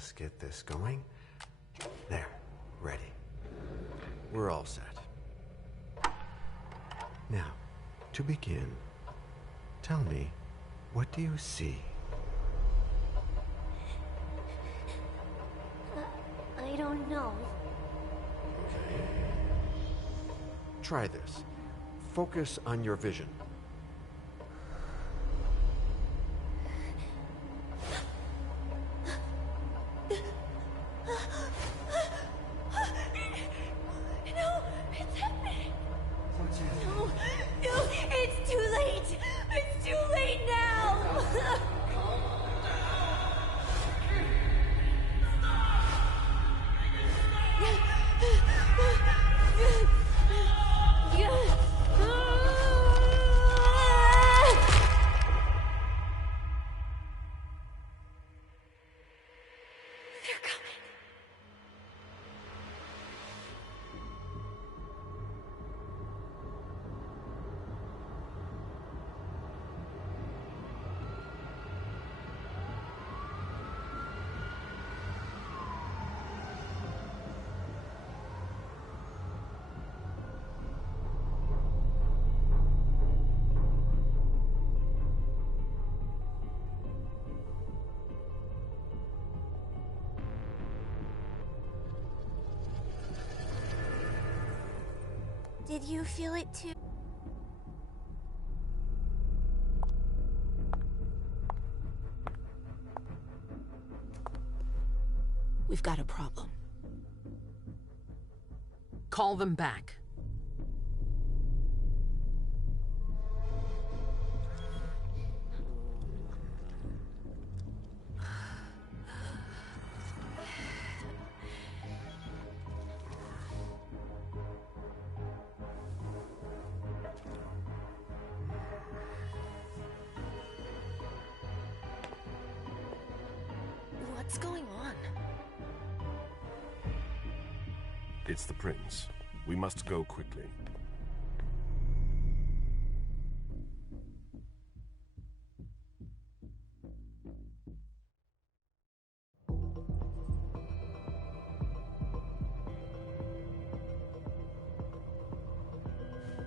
just get this going. There, ready. We're all set. Now, to begin, tell me, what do you see? I don't know. Try this. Focus on your vision. Did you feel it too? We've got a problem. Call them back. What's going on? It's the prince. We must go quickly.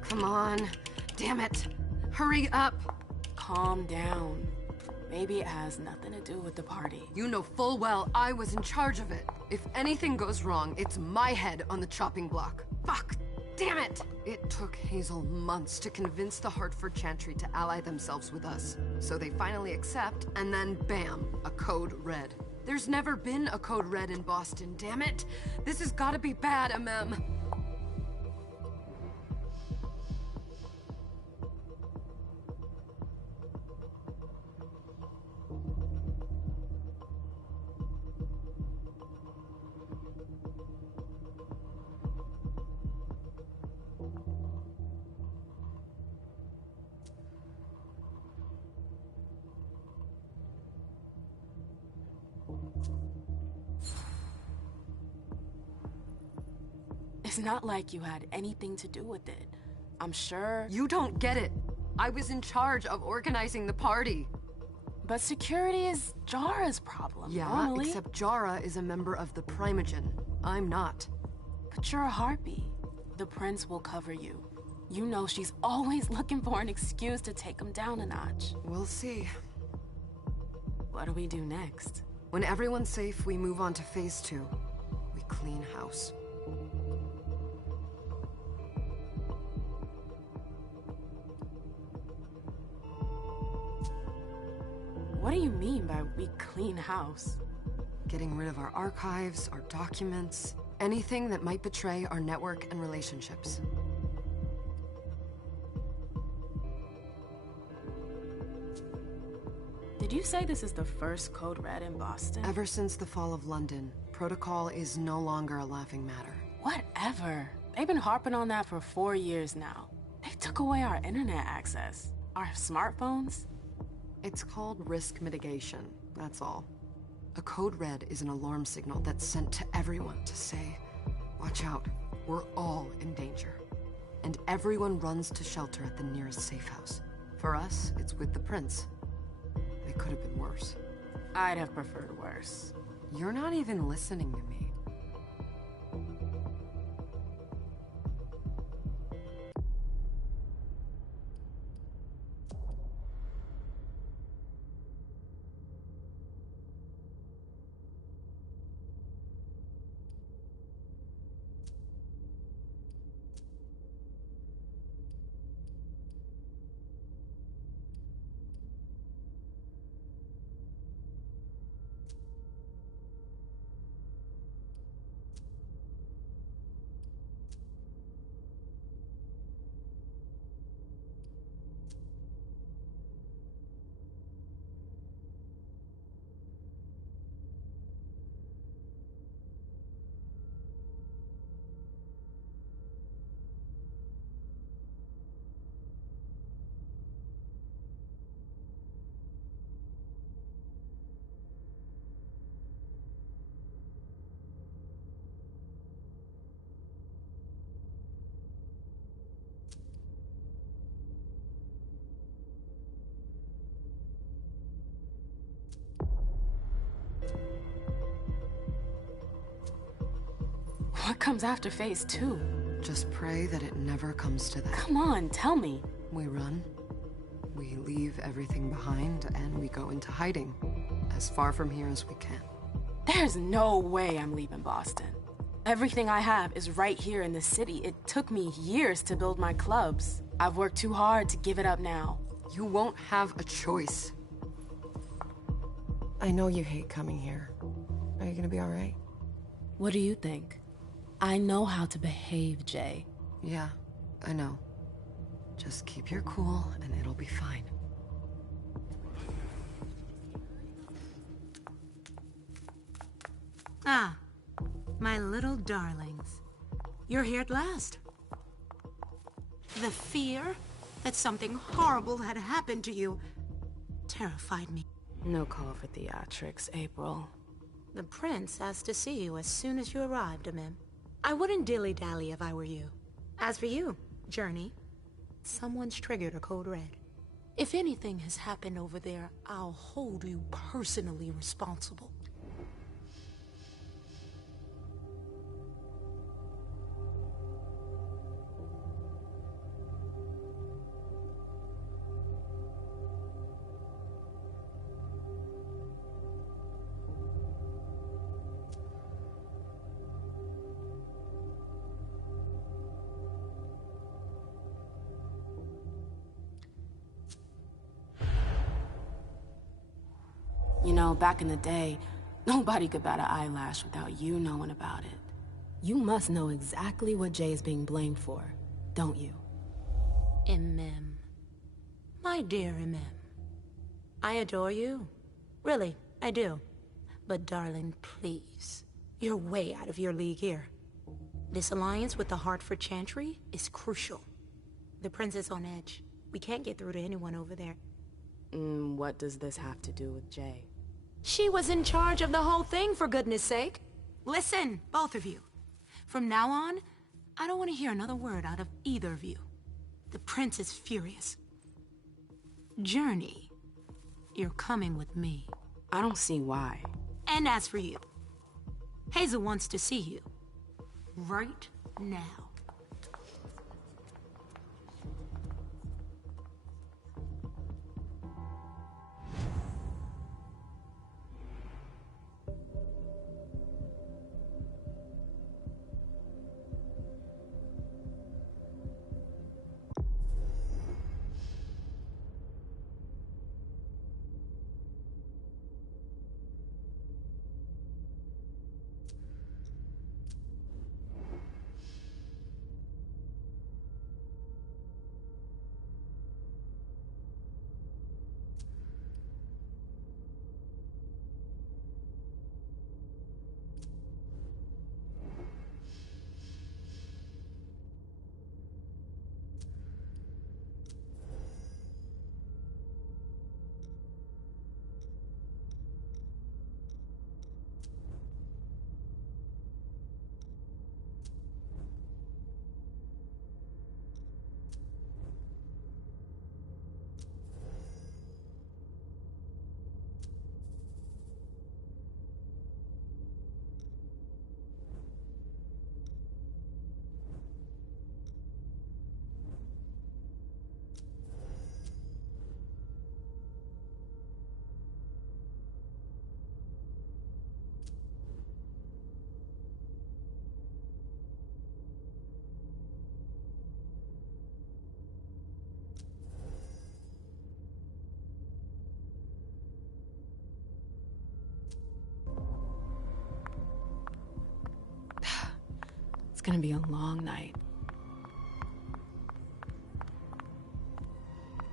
Come on. Damn it. Hurry up. Calm down. Maybe it has nothing to do with the party. You know full well I was in charge of it. If anything goes wrong, it's my head on the chopping block. Fuck! Damn it! It took Hazel months to convince the Hartford Chantry to ally themselves with us. So they finally accept, and then bam, a code red. There's never been a code red in Boston, damn it! This has gotta be bad, MM. It's not like you had anything to do with it. I'm sure... You don't get it. I was in charge of organizing the party. But security is Jara's problem, Yeah, normally. except Jara is a member of the Primogen. I'm not. But you're a harpy. The prince will cover you. You know she's always looking for an excuse to take him down a notch. We'll see. What do we do next? When everyone's safe, we move on to phase 2. We clean house. What do you mean by we clean house? Getting rid of our archives, our documents, anything that might betray our network and relationships. Did you say this is the first code red in Boston? Ever since the fall of London, protocol is no longer a laughing matter. Whatever. They've been harping on that for 4 years now. They took away our internet access. Our smartphones. It's called risk mitigation, that's all. A code red is an alarm signal that's sent to everyone to say, watch out, we're all in danger. And everyone runs to shelter at the nearest safe house. For us, it's with the prince. It could have been worse. I'd have preferred worse. You're not even listening to me. What comes after phase 2? Just pray that it never comes to that. Come on, tell me. We run. We leave everything behind, and we go into hiding. As far from here as we can. There's no way I'm leaving Boston. Everything I have is right here in the city. It took me years to build my clubs. I've worked too hard to give it up now. You won't have a choice. I know you hate coming here. Are you gonna be alright? What do you think? I know how to behave, Jay. Yeah, I know. Just keep your cool, and it'll be fine. Ah, my little darlings. You're here at last. The fear that something horrible had happened to you terrified me. No call for theatrics, April. The prince asked to see you as soon as you arrived, Amim. I wouldn't dilly-dally if I were you. As for you, Journey, someone's triggered a code red. If anything has happened over there, I'll hold you personally responsible. You know, back in the day, nobody could bat an eyelash without you knowing about it. You must know exactly what Jay is being blamed for, don't you? Amim. My dear Amim. I adore you. Really, I do. But darling, please. You're way out of your league here. This alliance with the Hartford Chantry is crucial. The prince is on edge. We can't get through to anyone over there. What does this have to do with Jay? She was in charge of the whole thing, for goodness sake. Listen, both of you. From now on, I don't want to hear another word out of either of you. The prince is furious. Journey, you're coming with me. I don't see why. And as for you, Hazel wants to see you. Right now. gonna be a long night.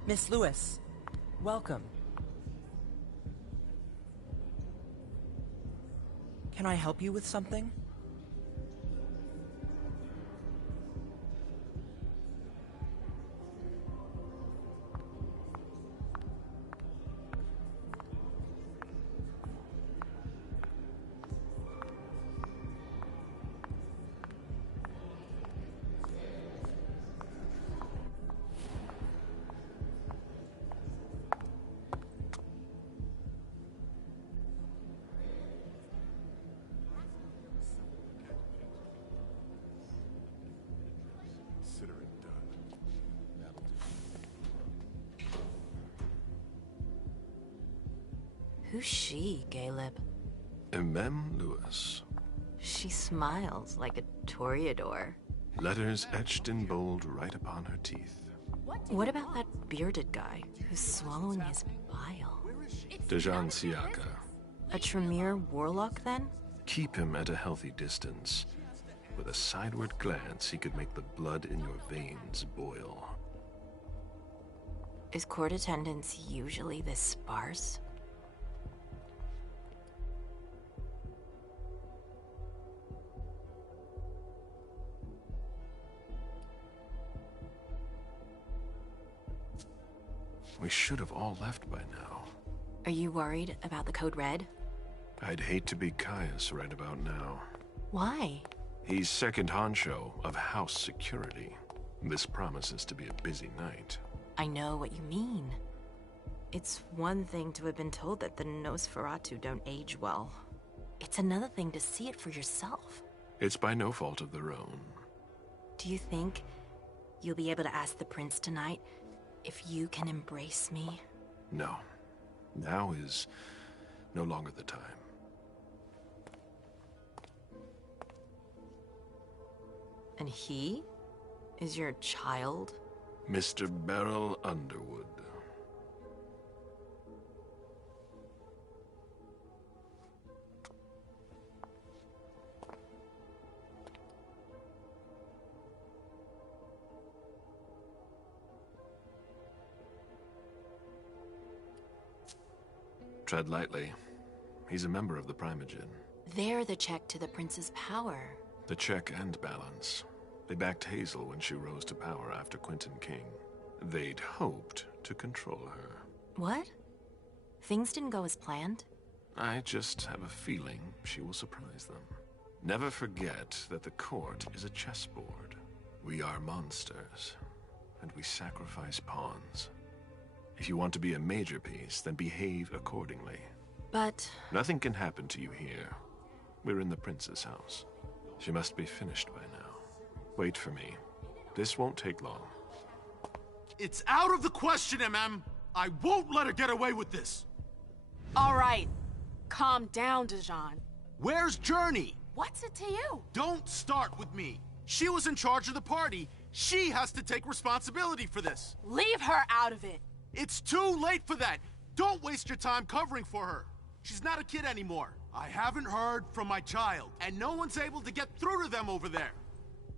Miss Lewis, welcome. Can I help you with something? Consider it done. That'll do. Who's she, Caleb? Mem Lewis. She smiles like a toreador. Letters etched in bold right upon her teeth. What about that bearded guy who's swallowing his bile? Dejan Siaka. A Tremere warlock, then? Keep him at a healthy distance. With a sideward glance, he could make the blood in your veins boil. Is court attendance usually this sparse? We should have all left by now. Are you worried about the Code Red? I'd hate to be Caius right about now. Why? He's second honcho of house security. This promises to be a busy night. I know what you mean. It's one thing to have been told that the Nosferatu don't age well. It's another thing to see it for yourself. It's by no fault of their own. Do you think you'll be able to ask the prince tonight if you can embrace me? No. Now is no longer the time. And he is your child? Mr. Beryl Underwood. Tread lightly. He's a member of the Primogen. They're the check to the prince's power. The check and balance. They backed Hazel when she rose to power after Quentin King. They'd hoped to control her. What? Things didn't go as planned? I just have a feeling she will surprise them. Never forget that the court is a chessboard. We are monsters, and we sacrifice pawns. If you want to be a major piece, then behave accordingly. But... Nothing can happen to you here. We're in the prince's house. She must be finished by now. Wait for me. This won't take long. It's out of the question, MM! I won't let her get away with this! All right. Calm down, Dejan. Where's Journey? What's it to you? Don't start with me. She was in charge of the party. She has to take responsibility for this. Leave her out of it. It's too late for that. Don't waste your time covering for her. She's not a kid anymore. I haven't heard from my child, and no one's able to get through to them over there.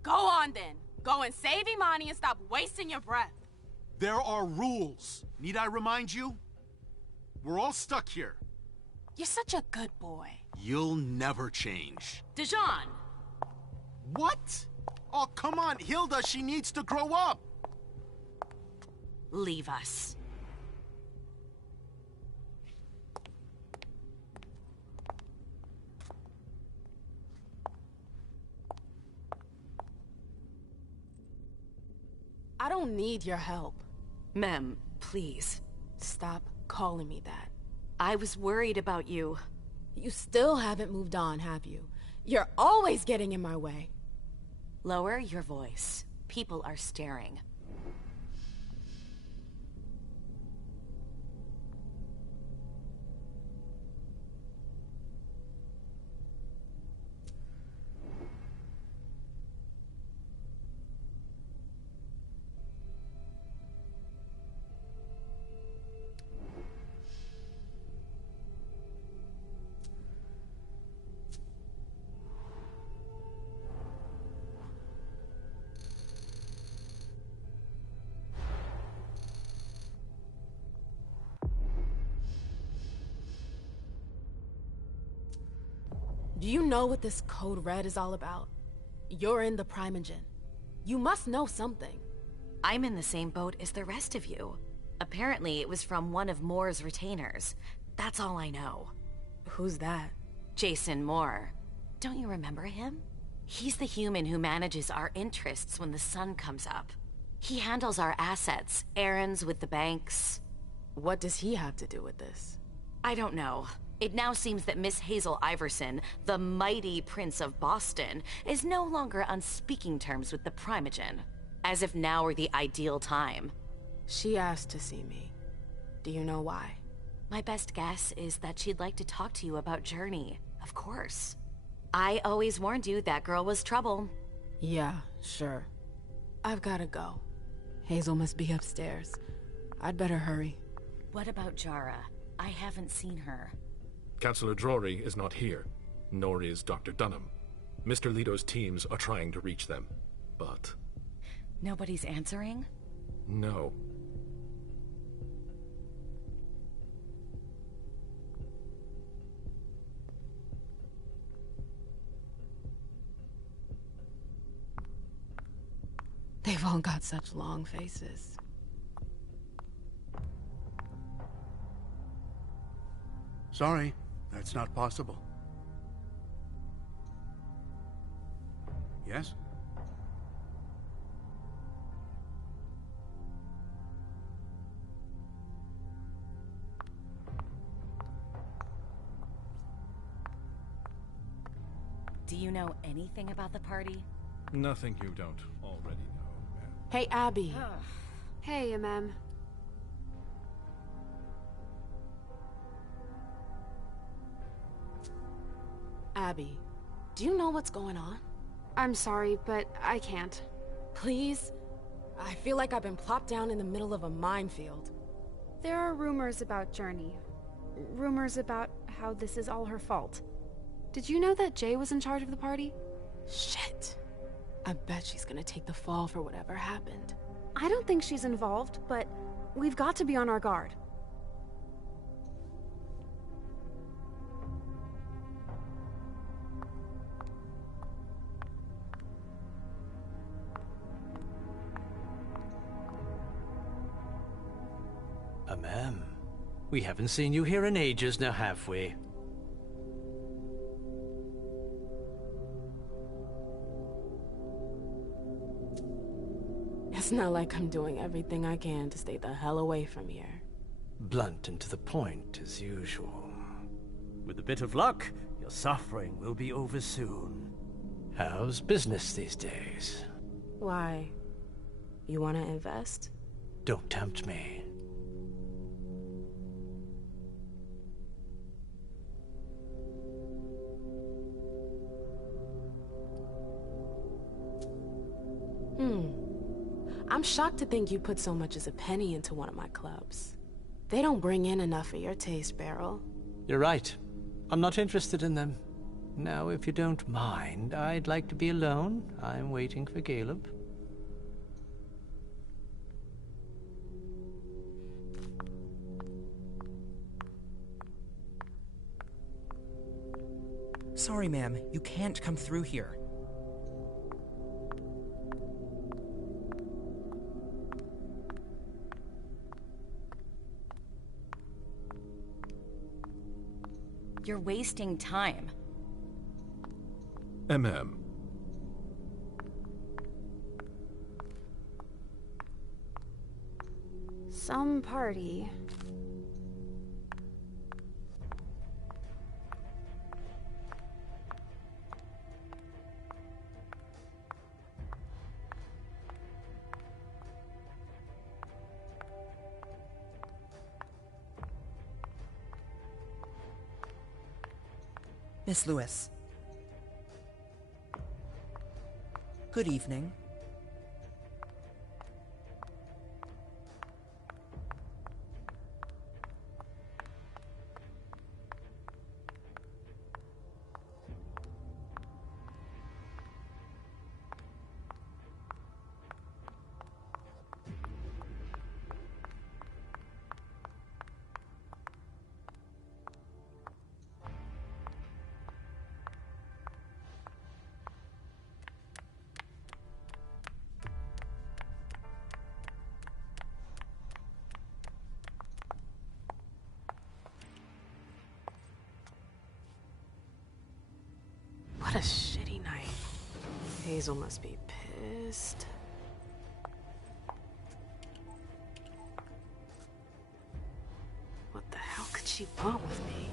Go on then. Go and save Imani and stop wasting your breath. There are rules. Need I remind you? We're all stuck here. You're such a good boy. You'll never change. Dejan! What? Oh, come on, Hilda, she needs to grow up. Leave us. I don't need your help. Mem, please. Stop calling me that. I was worried about you. You still haven't moved on, have you? You're always getting in my way. Lower your voice. People are staring. Do you know what this Code Red is all about? You're in the Primogen. You must know something. I'm in the same boat as the rest of you. Apparently, it was from one of Moore's retainers. That's all I know. Who's that? Jason Moore. Don't you remember him? He's the human who manages our interests when the sun comes up. He handles our assets, errands with the banks. What does he have to do with this? I don't know. It now seems that Miss Hazel Iverson, the mighty Prince of Boston, is no longer on speaking terms with the Primogen. As if now were the ideal time. She asked to see me. Do you know why? My best guess is that she'd like to talk to you about Journey, of course. I always warned you that girl was trouble. Yeah, sure. I've gotta go. Hazel must be upstairs. I'd better hurry. What about Jara? I haven't seen her. Councillor Drury is not here, nor is Dr. Dunham. Mr. Leto's teams are trying to reach them, but... Nobody's answering? No. They've all got such long faces. Sorry, that's not possible. Yes? Do you know anything about the party? Nothing you don't already know, ma'am. Hey, Abby. Hey, Ma'am. Abby, do you know what's going on? I'm sorry, but I can't. Please? I feel like I've been plopped down in the middle of a minefield. There are rumors about Journey. Rumors about how this is all her fault. Did you know that Jay was in charge of the party? Shit. I bet she's gonna take the fall for whatever happened. I don't think she's involved, but we've got to be on our guard. Ma'am, we haven't seen you here in ages now, have we? It's not like I'm doing everything I can to stay the hell away from here. Blunt and to the point, as usual. With a bit of luck, your suffering will be over soon. How's business these days? Why? You want to invest? Don't tempt me. I'm shocked to think you put so much as a penny into one of my clubs. They don't bring in enough for your taste, Beryl. You're right. I'm not interested in them. Now, if you don't mind, I'd like to be alone. I'm waiting for Caleb. Sorry, ma'am. You can't come through here. You're wasting time. MM. Some party. Miss Lewis. Good evening. Hazel must be pissed. What the hell could she want with me?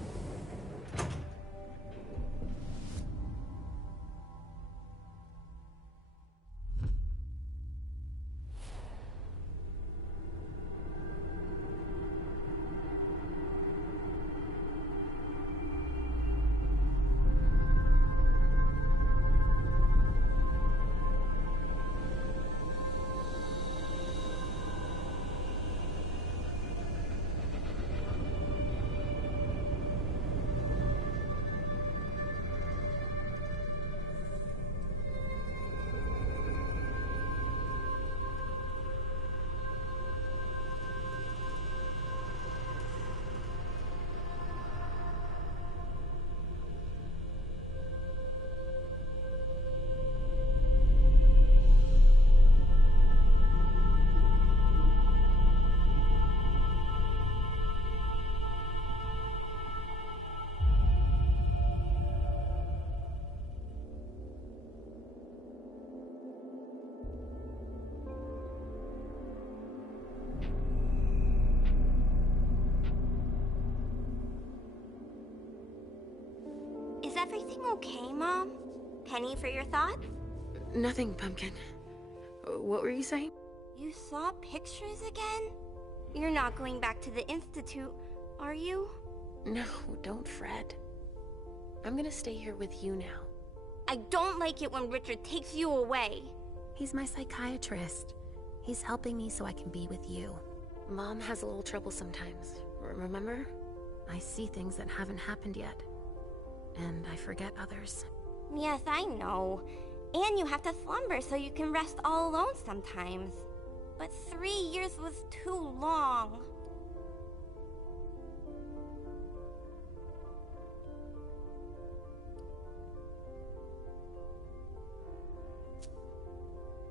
Is everything okay, Mom? Penny for your thoughts? Nothing, Pumpkin. What were you saying? You saw pictures again? You're not going back to the Institute, are you? No, don't fret. I'm gonna stay here with you now. I don't like it when Richard takes you away. He's my psychiatrist. He's helping me so I can be with you. Mom has a little trouble sometimes, remember? I see things that haven't happened yet. And I forget others. Yes, I know. And you have to slumber so you can rest all alone sometimes. But 3 years was too long.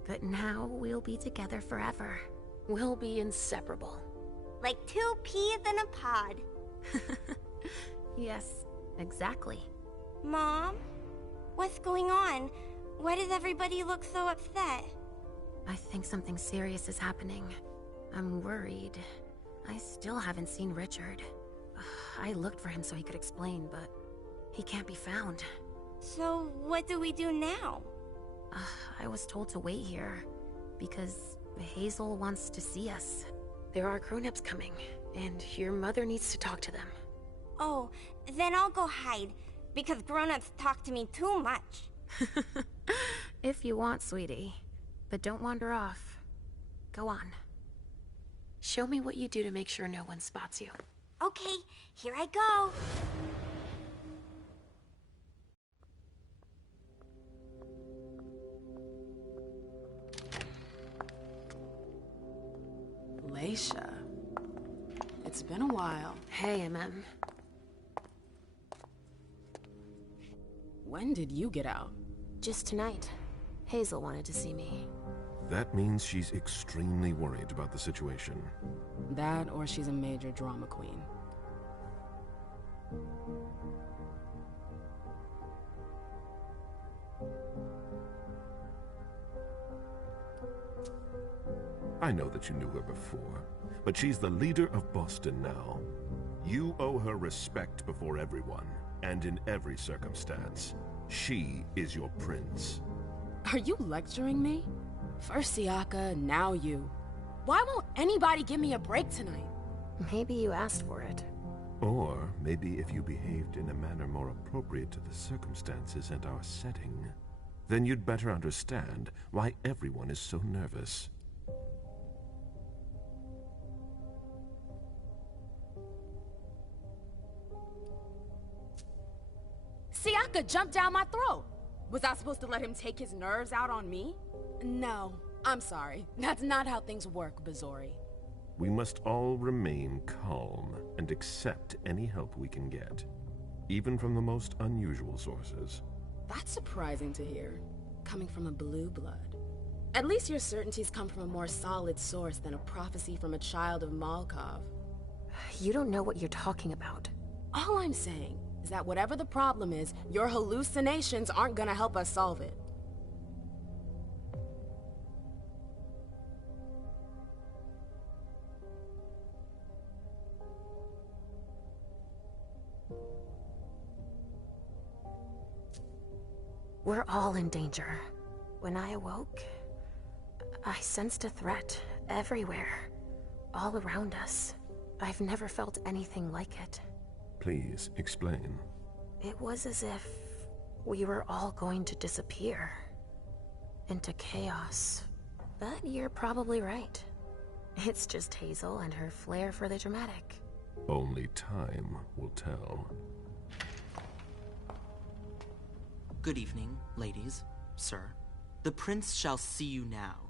But now we'll be together forever. We'll be inseparable. Like 2 peas in a pod. Yes, exactly. Mom? What's going on? Why does everybody look so upset? I think something serious is happening. I'm worried. I still haven't seen Richard. I looked for him so he could explain, but he can't be found. So what do we do now? I was told to wait here because Hazel wants to see us. There are grown-ups coming, and your mother needs to talk to them. Oh, then I'll go hide, because grown-ups talk to me too much. If you want, sweetie. But don't wander off. Go on. Show me what you do to make sure no one spots you. Okay, here I go. Leisha. It's been a while. Hey, MM. When did you get out? Just tonight. Hazel wanted to see me. That means she's extremely worried about the situation. That, or she's a major drama queen. I know that you knew her before, but she's the leader of Boston now. You owe her respect before everyone, and in every circumstance. She is your prince. Are you lecturing me? First Siaka, now you. Why won't anybody give me a break tonight? Maybe you asked for it. Or maybe if you behaved in a manner more appropriate to the circumstances and our setting, then you'd better understand why everyone is so nervous. Siaka jumped down my throat. Was I supposed to let him take his nerves out on me? No, I'm sorry. That's not how things work, Bazori. We must all remain calm and accept any help we can get, even from the most unusual sources. That's surprising to hear, coming from a blue blood. At least your certainties come from a more solid source than a prophecy from a child of Malkov. You don't know what you're talking about. All I'm saying is that whatever the problem is, your hallucinations aren't gonna help us solve it. We're all in danger. When I awoke, I sensed a threat everywhere, all around us. I've never felt anything like it. Please, explain. It was as if we were all going to disappear into chaos. But you're probably right. It's just Hazel and her flair for the dramatic. Only time will tell. Good evening, ladies, sir. The prince shall see you now.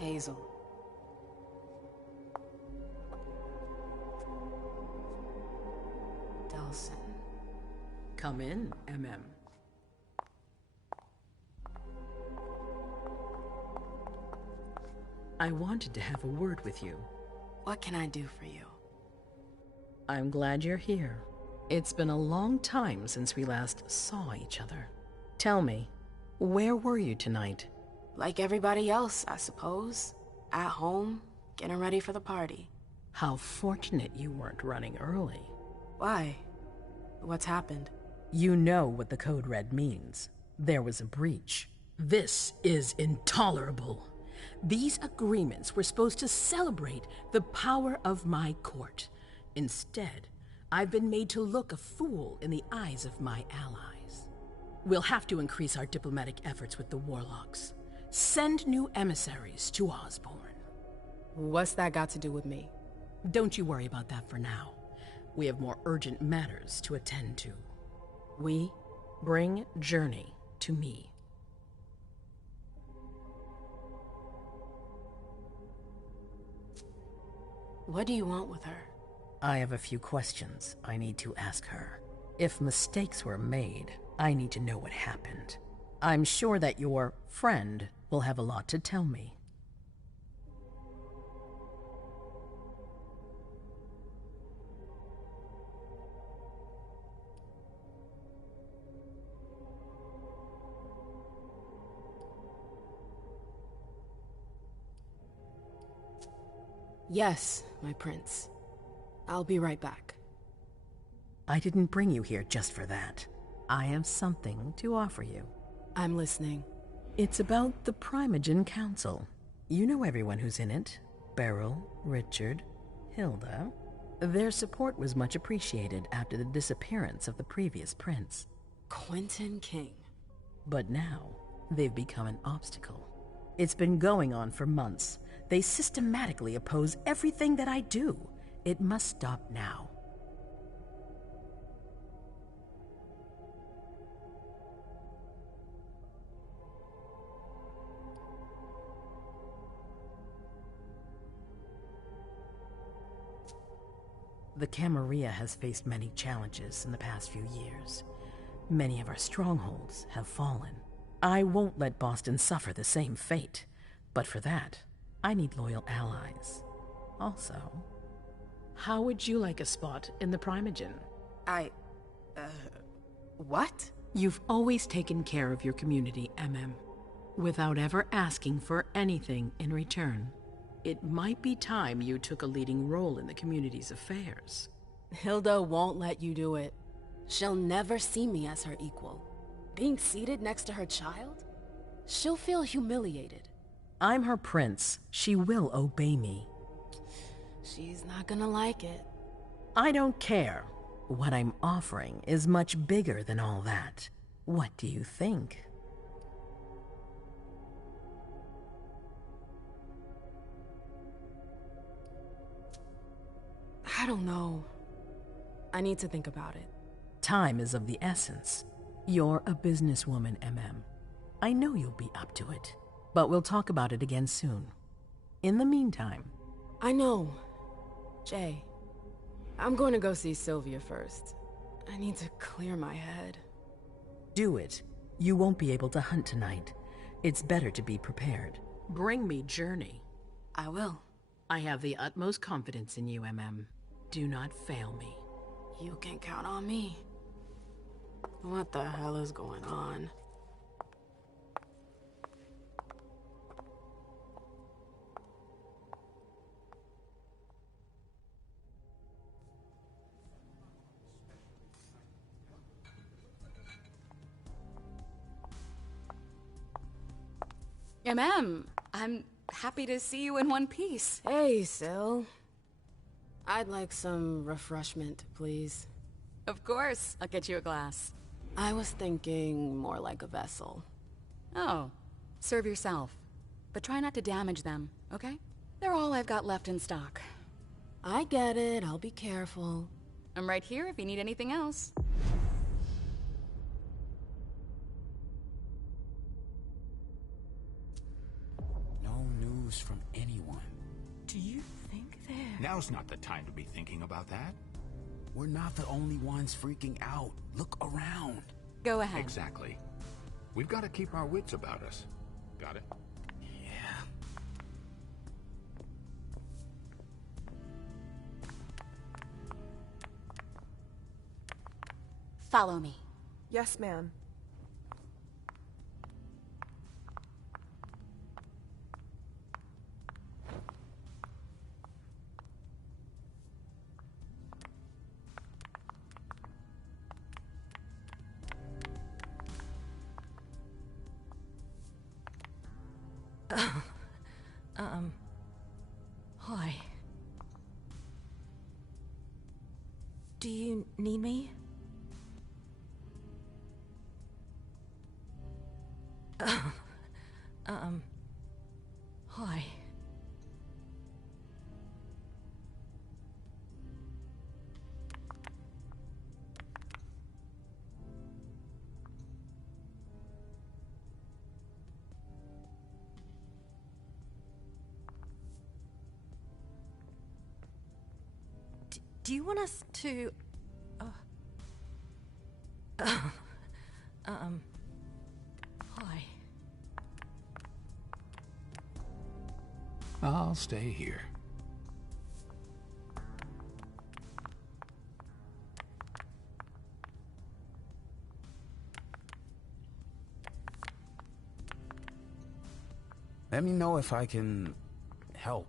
Hazel. Delsin. Come in, MM. I wanted to have a word with you. What can I do for you? I'm glad you're here. It's been a long time since we last saw each other. Tell me, Where were you tonight? Like everybody else, I suppose. At home, getting ready for the party. How fortunate you weren't running early. Why? What's happened? You know what the Code Red means. There was a breach. This is intolerable. These agreements were supposed to celebrate the power of my court. Instead, I've been made to look a fool in the eyes of my allies. We'll have to increase our diplomatic efforts with the Warlocks. Send new emissaries to Osborne. What's that got to do with me? Don't you worry about that for now. We have more urgent matters to attend to. We bring Journey to me. What do you want with her? I have a few questions I need to ask her. If mistakes were made, I need to know what happened. I'm sure that your friend will have a lot to tell me. Yes, my prince. I'll be right back. I didn't bring you here just for that. I have something to offer you. I'm listening. It's about the Primogen Council. You know everyone who's in it. Beryl, Richard, Hilda. Their support was much appreciated after the disappearance of the previous prince. Quentin King. But now, they've become an obstacle. It's been going on for months. They systematically oppose everything that I do. It must stop now. The Camarilla has faced many challenges in the past few years. Many of our strongholds have fallen. I won't let Boston suffer the same fate. But for that, I need loyal allies. Also, how would you like a spot in the Primogen? What? You've always taken care of your community, without ever asking for anything in return. It might be time you took a leading role in the community's affairs. Hilda won't let you do it. She'll never see me as her equal. Being seated next to her child? She'll feel humiliated. I'm her prince. She will obey me. She's not gonna like it. I don't care. What I'm offering is much bigger than all that. What do you think? I don't know. I need to think about it. Time is of the essence. You're a businesswoman, I know you'll be up to it. But we'll talk about it again soon. In the meantime... I know. Jay, I'm going to go see Sylvia first. I need to clear my head. Do it. You won't be able to hunt tonight. It's better to be prepared. Bring me Journey. I will. I have the utmost confidence in you, Do not fail me. You can count on me. What the hell is going on? I'm happy to see you in one piece. Hey, Syl. I'd like some refreshment, please. Of course, I'll get you a glass. I was thinking more like a vessel. Oh, serve yourself. But try not to damage them, okay? They're all I've got left in stock. I get it, I'll be careful. I'm right here if you need anything else. No news from anyone. Do you think they're... Now's not the time to be thinking about that. We're not the only ones freaking out. Look around. Go ahead. Exactly. We've got to keep our wits about us. Got it? Yeah. Follow me. Yes, ma'am. Hi. Do you need me? Hi. Do you want us to... Hi. I'll stay here. Let me know if I can help.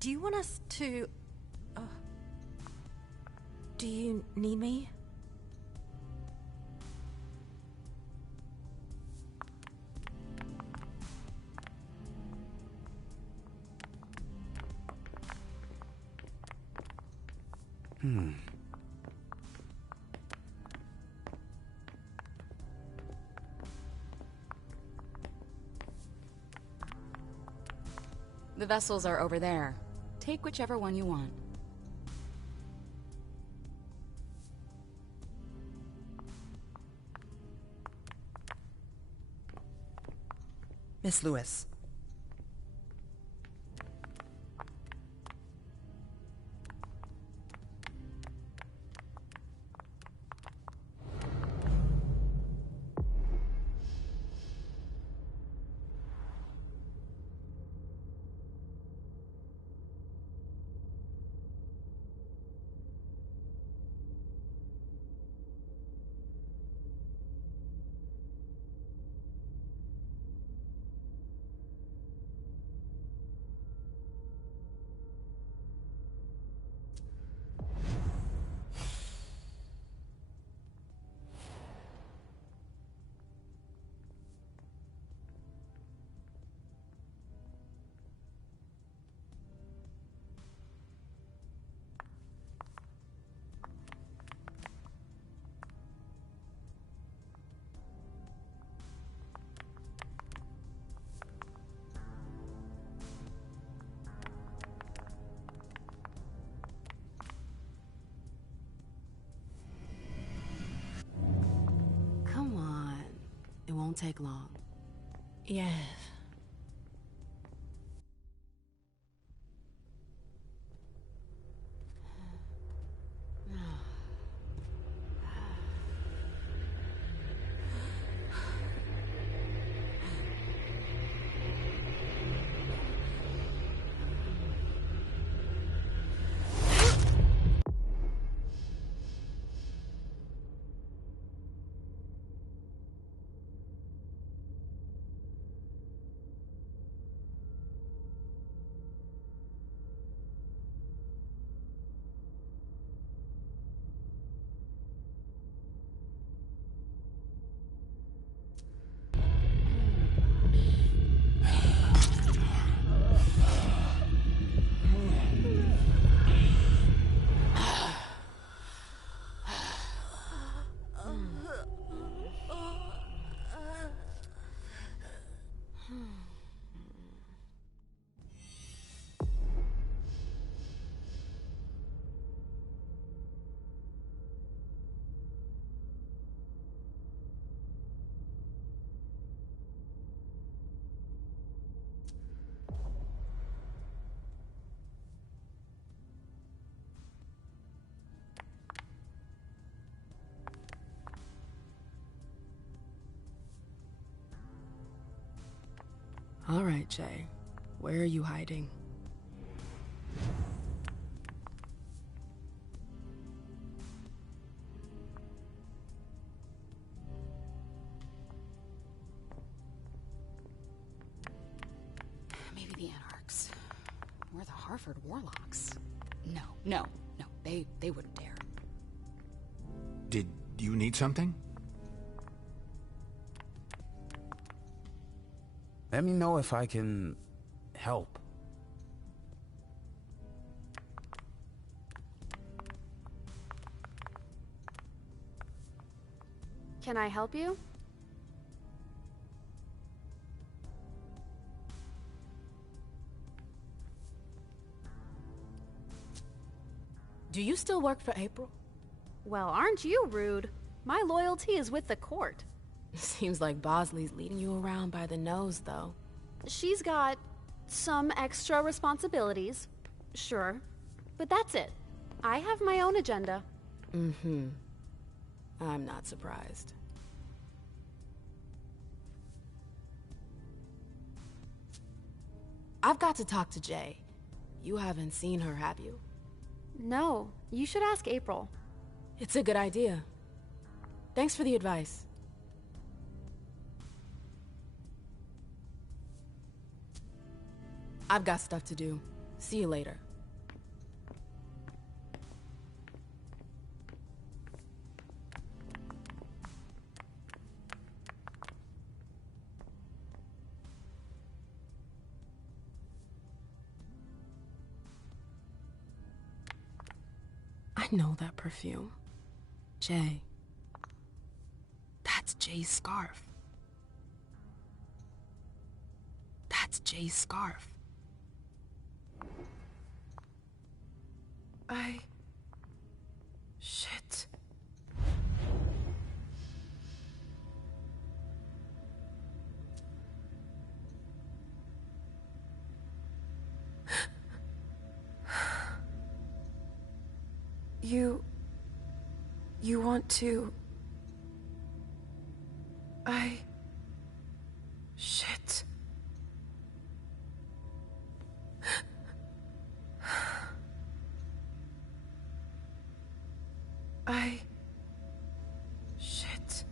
Do you want us to... do you need me? The vessels are over there. Take whichever one you want. Miss Lewis. won't take long. Yes. All right, Jay. Where are you hiding? Maybe the Anarchs. Or the Harford Warlocks. No. They wouldn't dare. Did you need something? Let me know if I can help. Can I help you? Do you still work for April? Well, aren't you rude? My loyalty is with the court. Seems like Bosley's leading you around by the nose, though. She's got some extra responsibilities, sure, but that's it. I have my own agenda. Mm-hmm. I'm not surprised. I've got to talk to Jay. You haven't seen her, have you? No, you should ask April. It's a good idea. Thanks for the advice. I've got stuff to do. See you later. I know that perfume. Jay. That's Jay's scarf. That's Jay's scarf. Shit. You want to... Shit. Shit.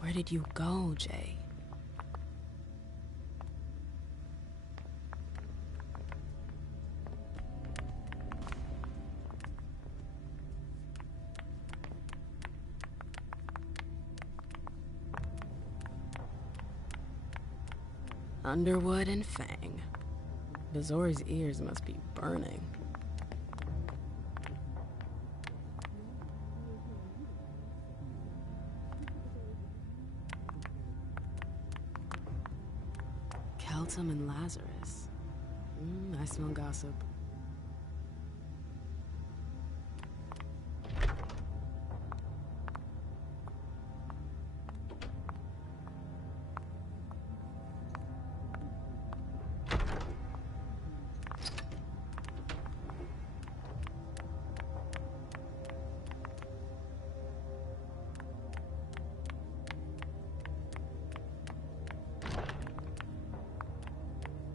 Where did you go, Jay? Underwood and Fang. Bazori's ears must be burning. Keltum and Lazarus. I smell gossip.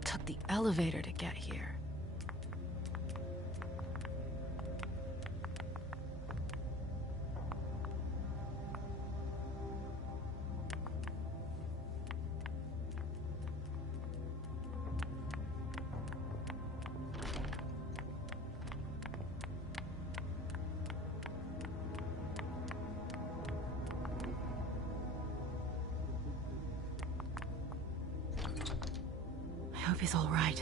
Took the elevator to get here. I hope he's all right.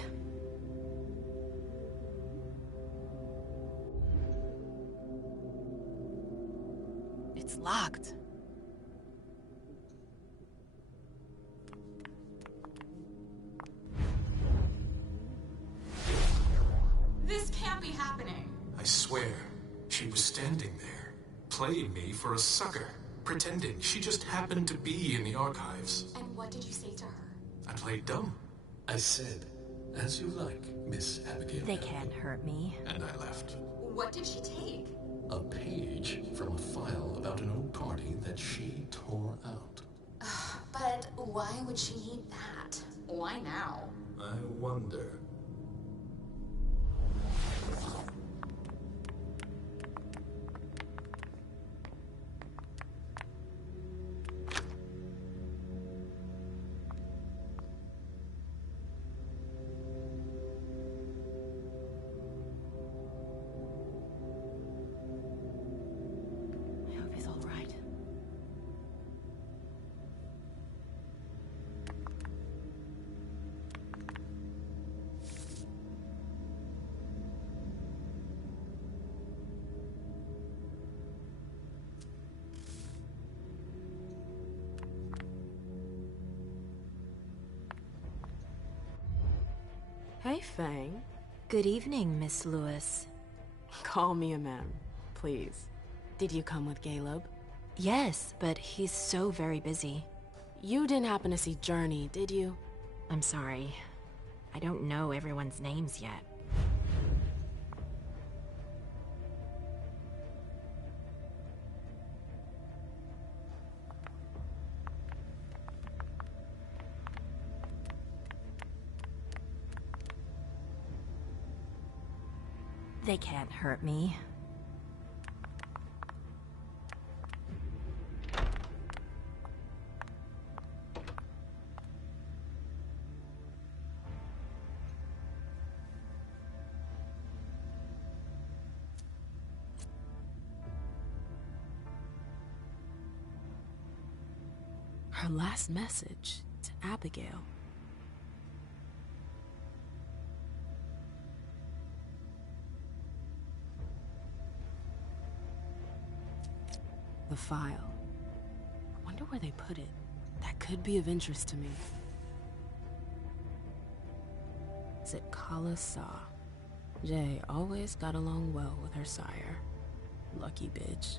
It's locked. This can't be happening. I swear, she was standing there, playing me for a sucker, pretending she just happened to be in the archives. And what did you say to her? I played dumb. I said, as you like, Miss Abigail. They can't hurt me. And I left. What did she take? A page from a file about an old party that she tore out. But why would she need that? Why now? I wonder. I hope he's all right. Hey, Fang. Good evening, Miss Lewis. Call me a ma'am, please. Did you come with Caleb? Yes, but he's so very busy. You didn't happen to see Journey, did you? I'm sorry. I don't know everyone's names yet. They can't hurt me. Her last message to Abigail. The file. I wonder where they put it. That could be of interest to me. Is it Kala Saw? Jay always got along well with her sire. Lucky bitch.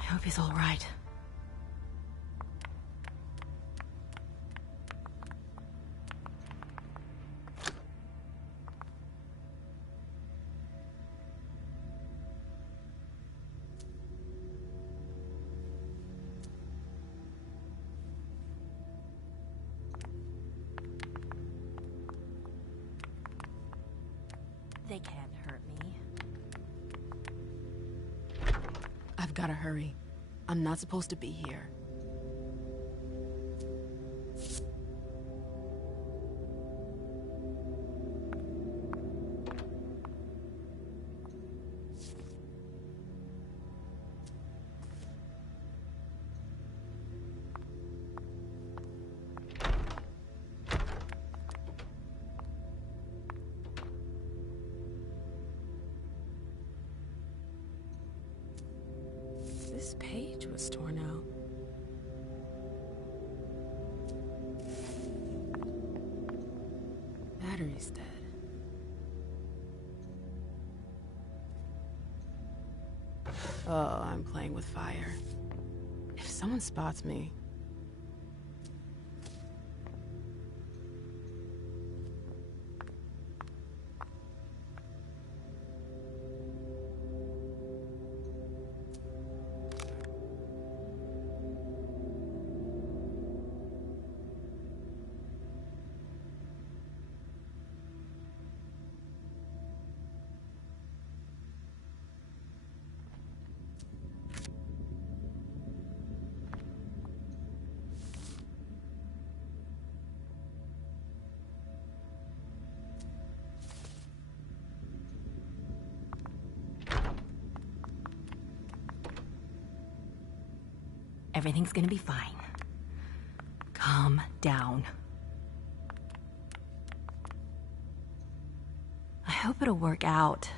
I hope he's all right. They can't hurt me. I've gotta hurry. I'm not supposed to be here. This page was torn out. Battery's dead. Oh, I'm playing with fire. If someone spots me... Everything's gonna be fine. Calm down. I hope it'll work out.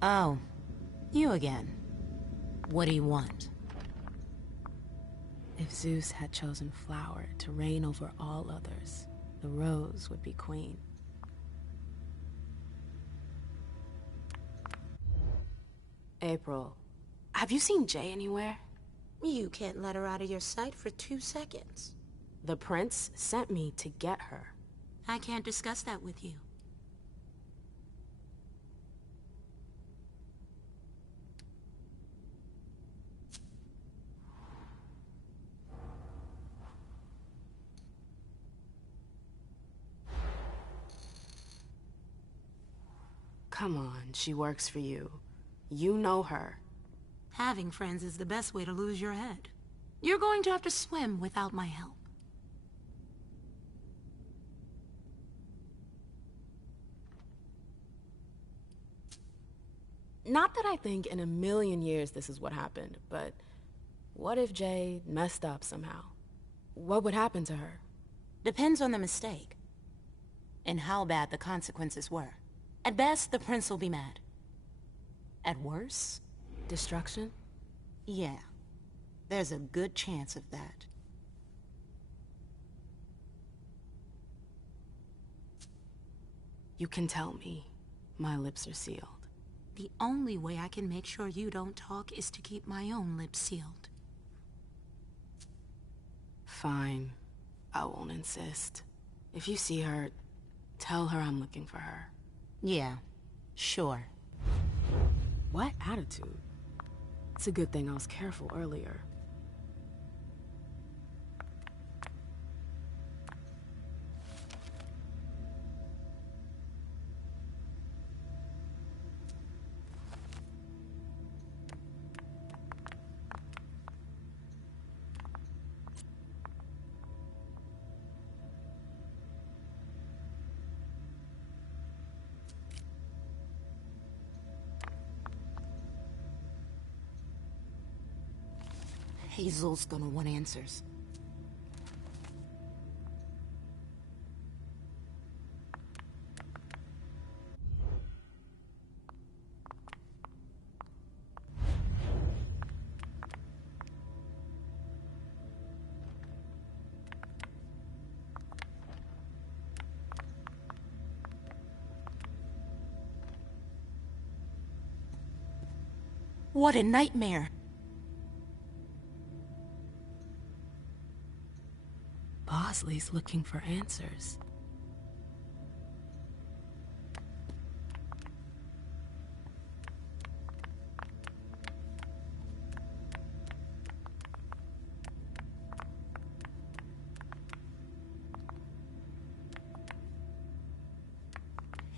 Oh, you again. What do you want? If Zeus had chosen flower to reign over all others, the rose would be queen. April, have you seen Jay anywhere? You can't let her out of your sight for 2 seconds. The prince sent me to get her. I can't discuss that with you. Come on, she works for you. You know her. Having friends is the best way to lose your head. You're going to have to swim without my help. Not that I think in a million years this is what happened, but what if Jay messed up somehow? What would happen to her? Depends on the mistake. And how bad the consequences were. At best, the prince will be mad. At worst... Destruction? Yeah. There's a good chance of that. You can tell me. My lips are sealed. The only way I can make sure you don't talk is to keep my own lips sealed. Fine. I won't insist. If you see her, tell her I'm looking for her. Yeah, sure. What attitude? It's a good thing I was careful earlier. Hazel's gonna want answers. What a nightmare! Bosley's looking for answers.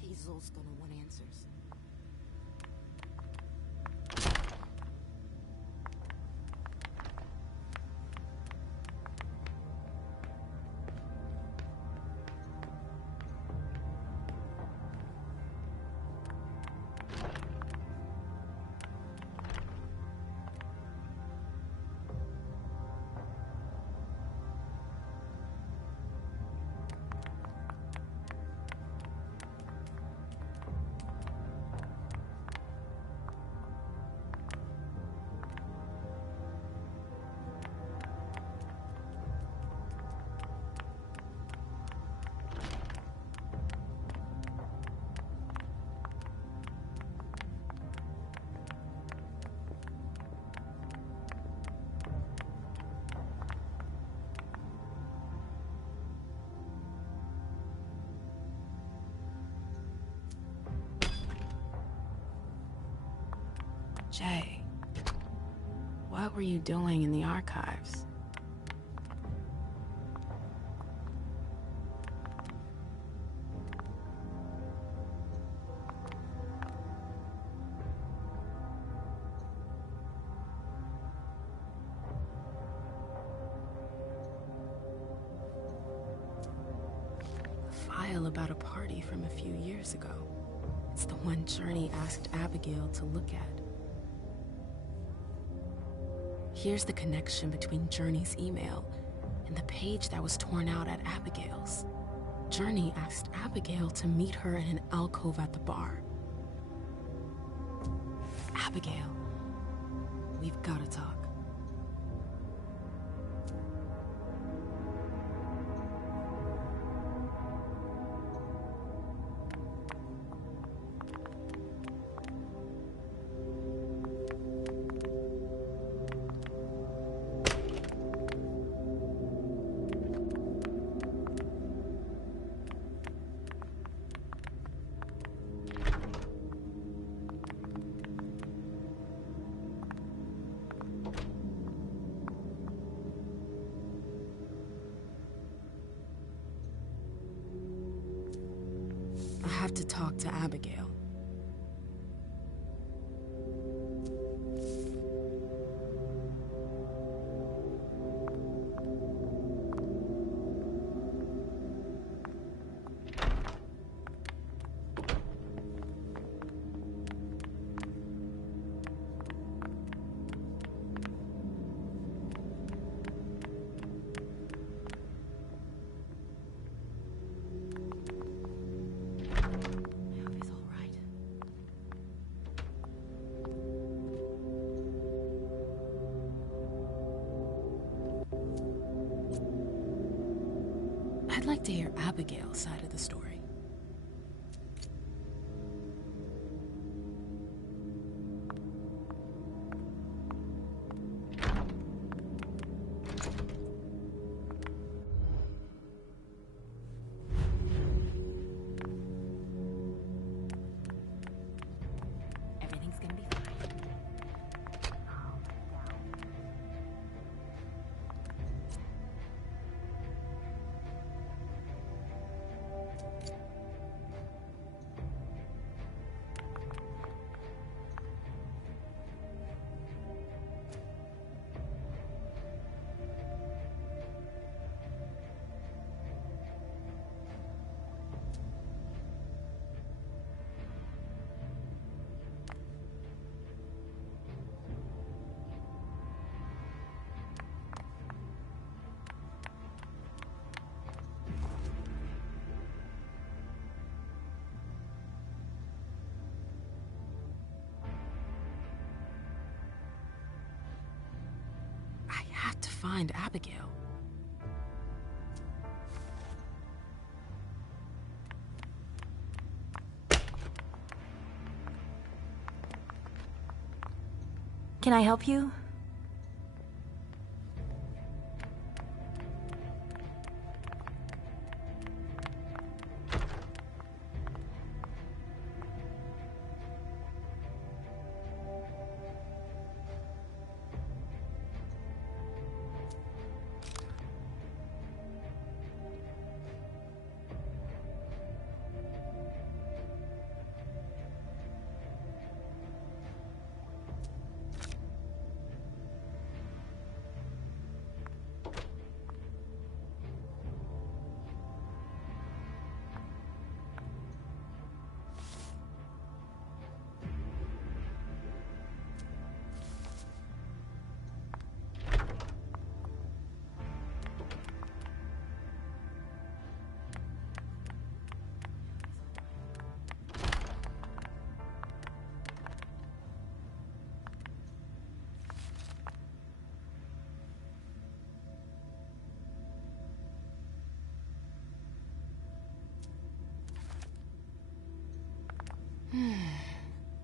Hazel's gonna want answers. Jay, what were you doing in the archives? File about a party from a few years ago. It's the one Journey asked Abigail to look at. Here's the connection between Journey's email and the page that was torn out at Abigail's. Journey asked Abigail to meet her in an alcove at the bar. Abigail, we've got to talk. I have to talk to Abigail. I'd like to hear Abigail's side of the story. Everything's gonna be fine. I have to find Abigail. Can I help you?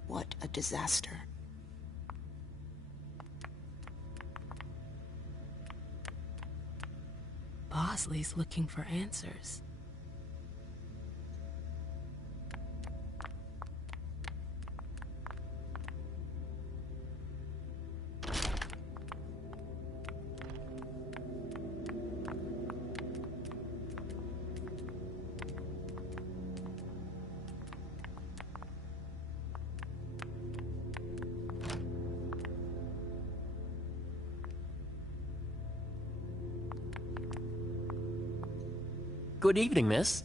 What a disaster. Bosley's looking for answers. Good evening, miss.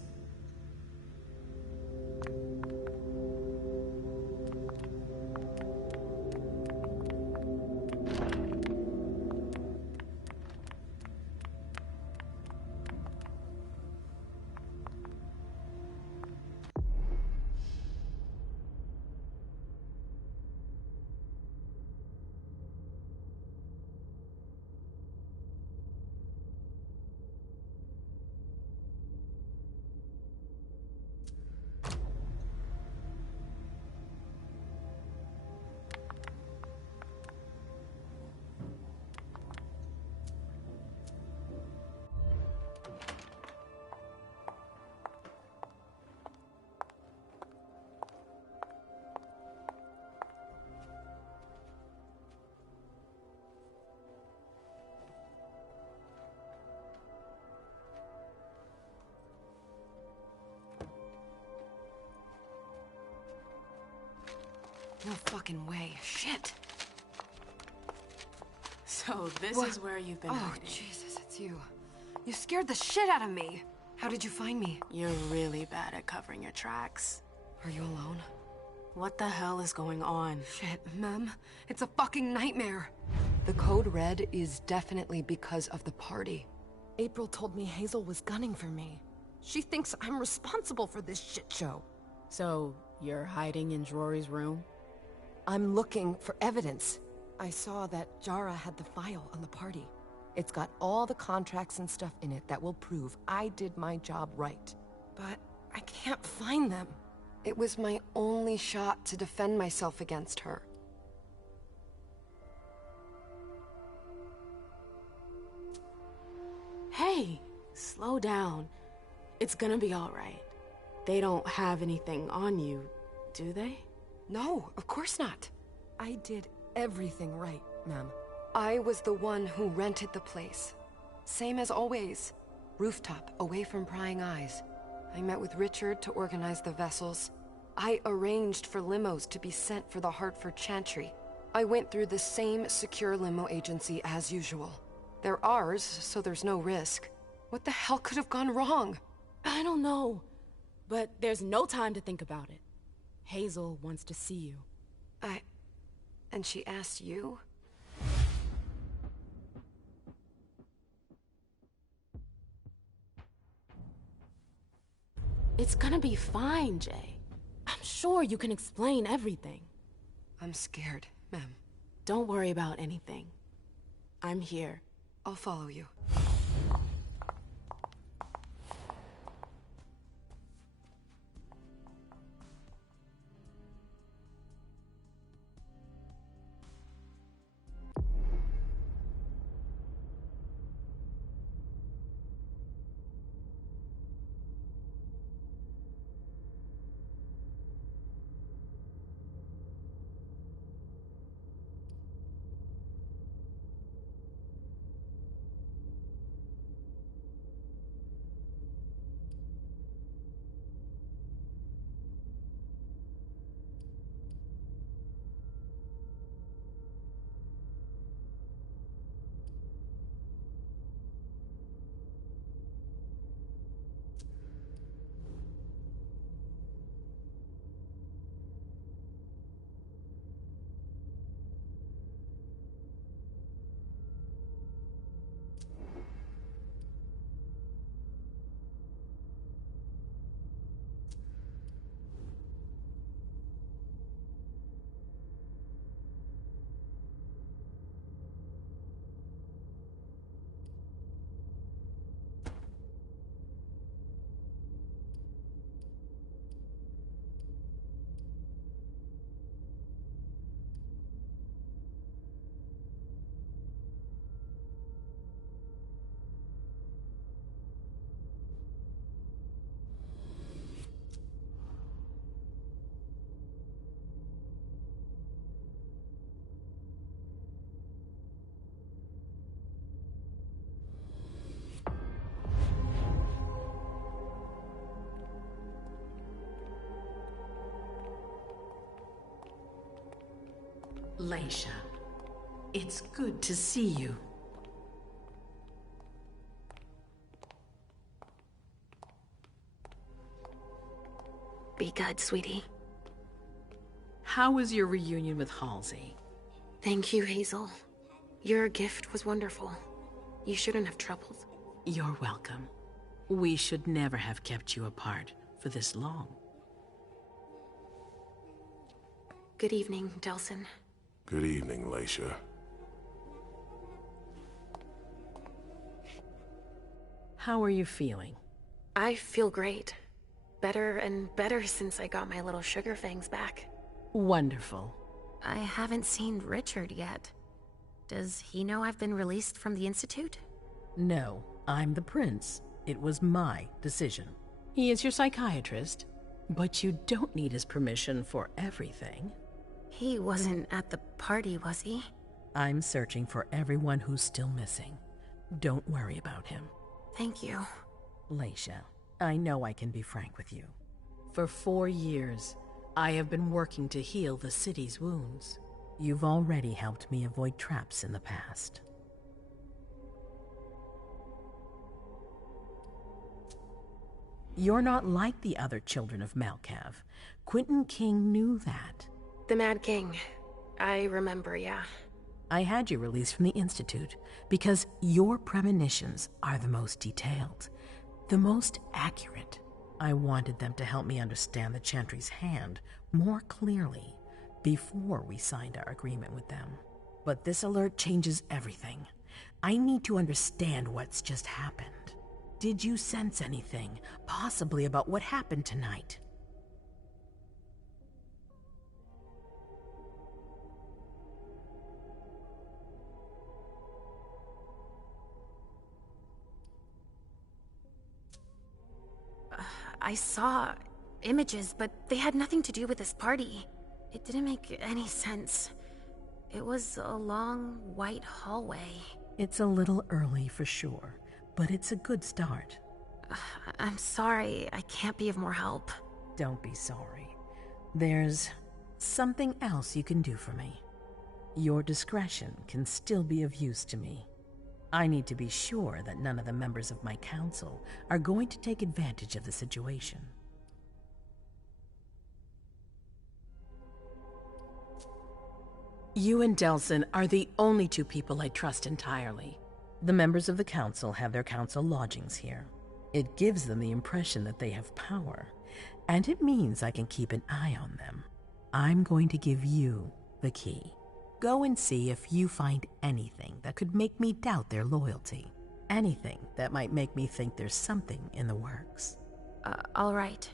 No fucking way. Shit. So this is where you've been Oh, hiding. Jesus, it's you. You scared the shit out of me. How did you find me? You're really bad at covering your tracks. Are you alone? What the hell is going on? Shit, Mem. It's a fucking nightmare. The code red is definitely because of the party. April told me Hazel was gunning for me. She thinks I'm responsible for this shit show. So, you're hiding in Drury's room? I'm looking for evidence. I saw that Jara had the file on the party. It's got all the contracts and stuff in it that will prove I did my job right. But I can't find them. It was my only shot to defend myself against her. Hey, slow down. It's gonna be all right. They don't have anything on you, do they? No, of course not. I did everything right, ma'am. I was the one who rented the place. Same as always. Rooftop, away from prying eyes. I met with Richard to organize the vessels. I arranged for limos to be sent for the Hartford Chantry. I went through the same secure limo agency as usual. They're ours, so there's no risk. What the hell could have gone wrong? I don't know. But there's no time to think about it. Hazel wants to see you. And she asked you? It's gonna be fine, Jay. I'm sure you can explain everything. I'm scared, ma'am. Don't worry about anything. I'm here. I'll follow you. Leisha, it's good to see you. Be good, sweetie. How was your reunion with Halsey? Thank you, Hazel. Your gift was wonderful. You shouldn't have troubled. You're welcome. We should never have kept you apart for this long. Good evening, Delsin. Good evening, Leisha. How are you feeling? I feel great. Better and better since I got my little sugar fangs back. Wonderful. I haven't seen Richard yet. Does he know I've been released from the Institute? No, I'm the prince. It was my decision. He is your psychiatrist, but you don't need his permission for everything. He wasn't at the party, was he? I'm searching for everyone who's still missing. Don't worry about him. Thank you. Leisha, I know I can be frank with you. For 4 years, I have been working to heal the city's wounds. You've already helped me avoid traps in the past. You're not like the other children of Malkav. Quentin King knew that. The Mad King. I remember, yeah. I had you released from the Institute because your premonitions are the most detailed, the most accurate. I wanted them to help me understand the Chantry's hand more clearly before we signed our agreement with them. But this alert changes everything. I need to understand what's just happened. Did you sense anything, possibly about what happened tonight? I saw images, but they had nothing to do with this party. It didn't make any sense. It was a long, white hallway. It's a little early for sure, but it's a good start. I'm sorry, I can't be of more help. Don't be sorry. There's something else you can do for me. Your discretion can still be of use to me. I need to be sure that none of the members of my council are going to take advantage of the situation. You and Delsin are the only two people I trust entirely. The members of the council have their council lodgings here. It gives them the impression that they have power, and it means I can keep an eye on them. I'm going to give you the key. Go and see if you find anything that could make me doubt their loyalty. Anything that might make me think there's something in the works. All right.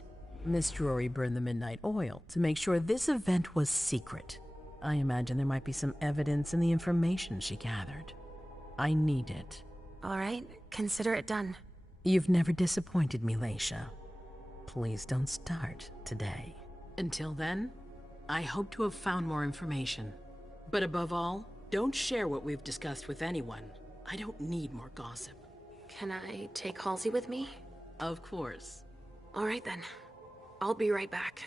Miss Drury burned the midnight oil to make sure this event was secret. I imagine there might be some evidence in the information she gathered. I need it. All right, consider it done. You've never disappointed me, Leisha. Please don't start today. Until then, I hope to have found more information. But above all, don't share what we've discussed with anyone. I don't need more gossip. Can I take Halsey with me? Of course. All right then. I'll be right back.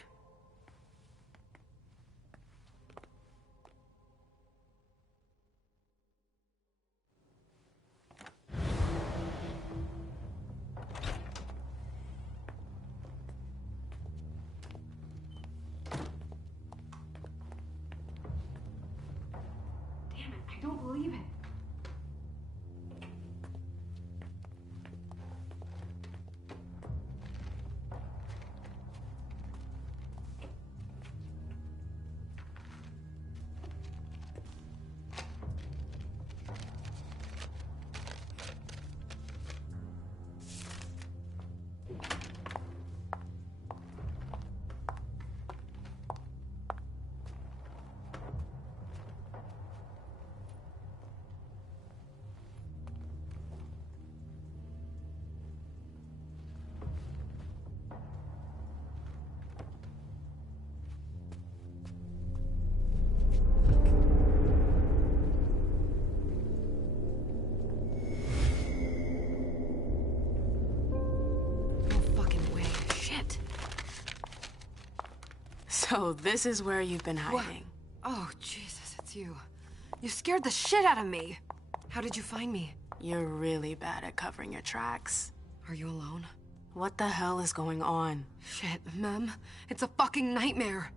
I don't believe it. So this is where you've been hiding. What? Oh, Jesus, it's you. You scared the shit out of me. How did you find me? You're really bad at covering your tracks. Are you alone? What the hell is going on? Shit, Mem. It's a fucking nightmare.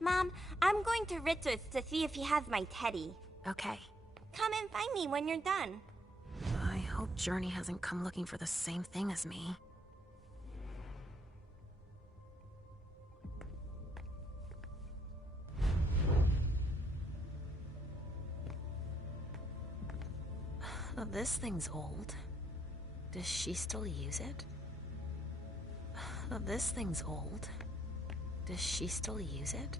Mom, I'm going to Richard's to see if he has my teddy. Okay. Come and find me when you're done. I hope Journey hasn't come looking for the same thing as me. This thing's old. Does she still use it? This thing's old. Does she still use it?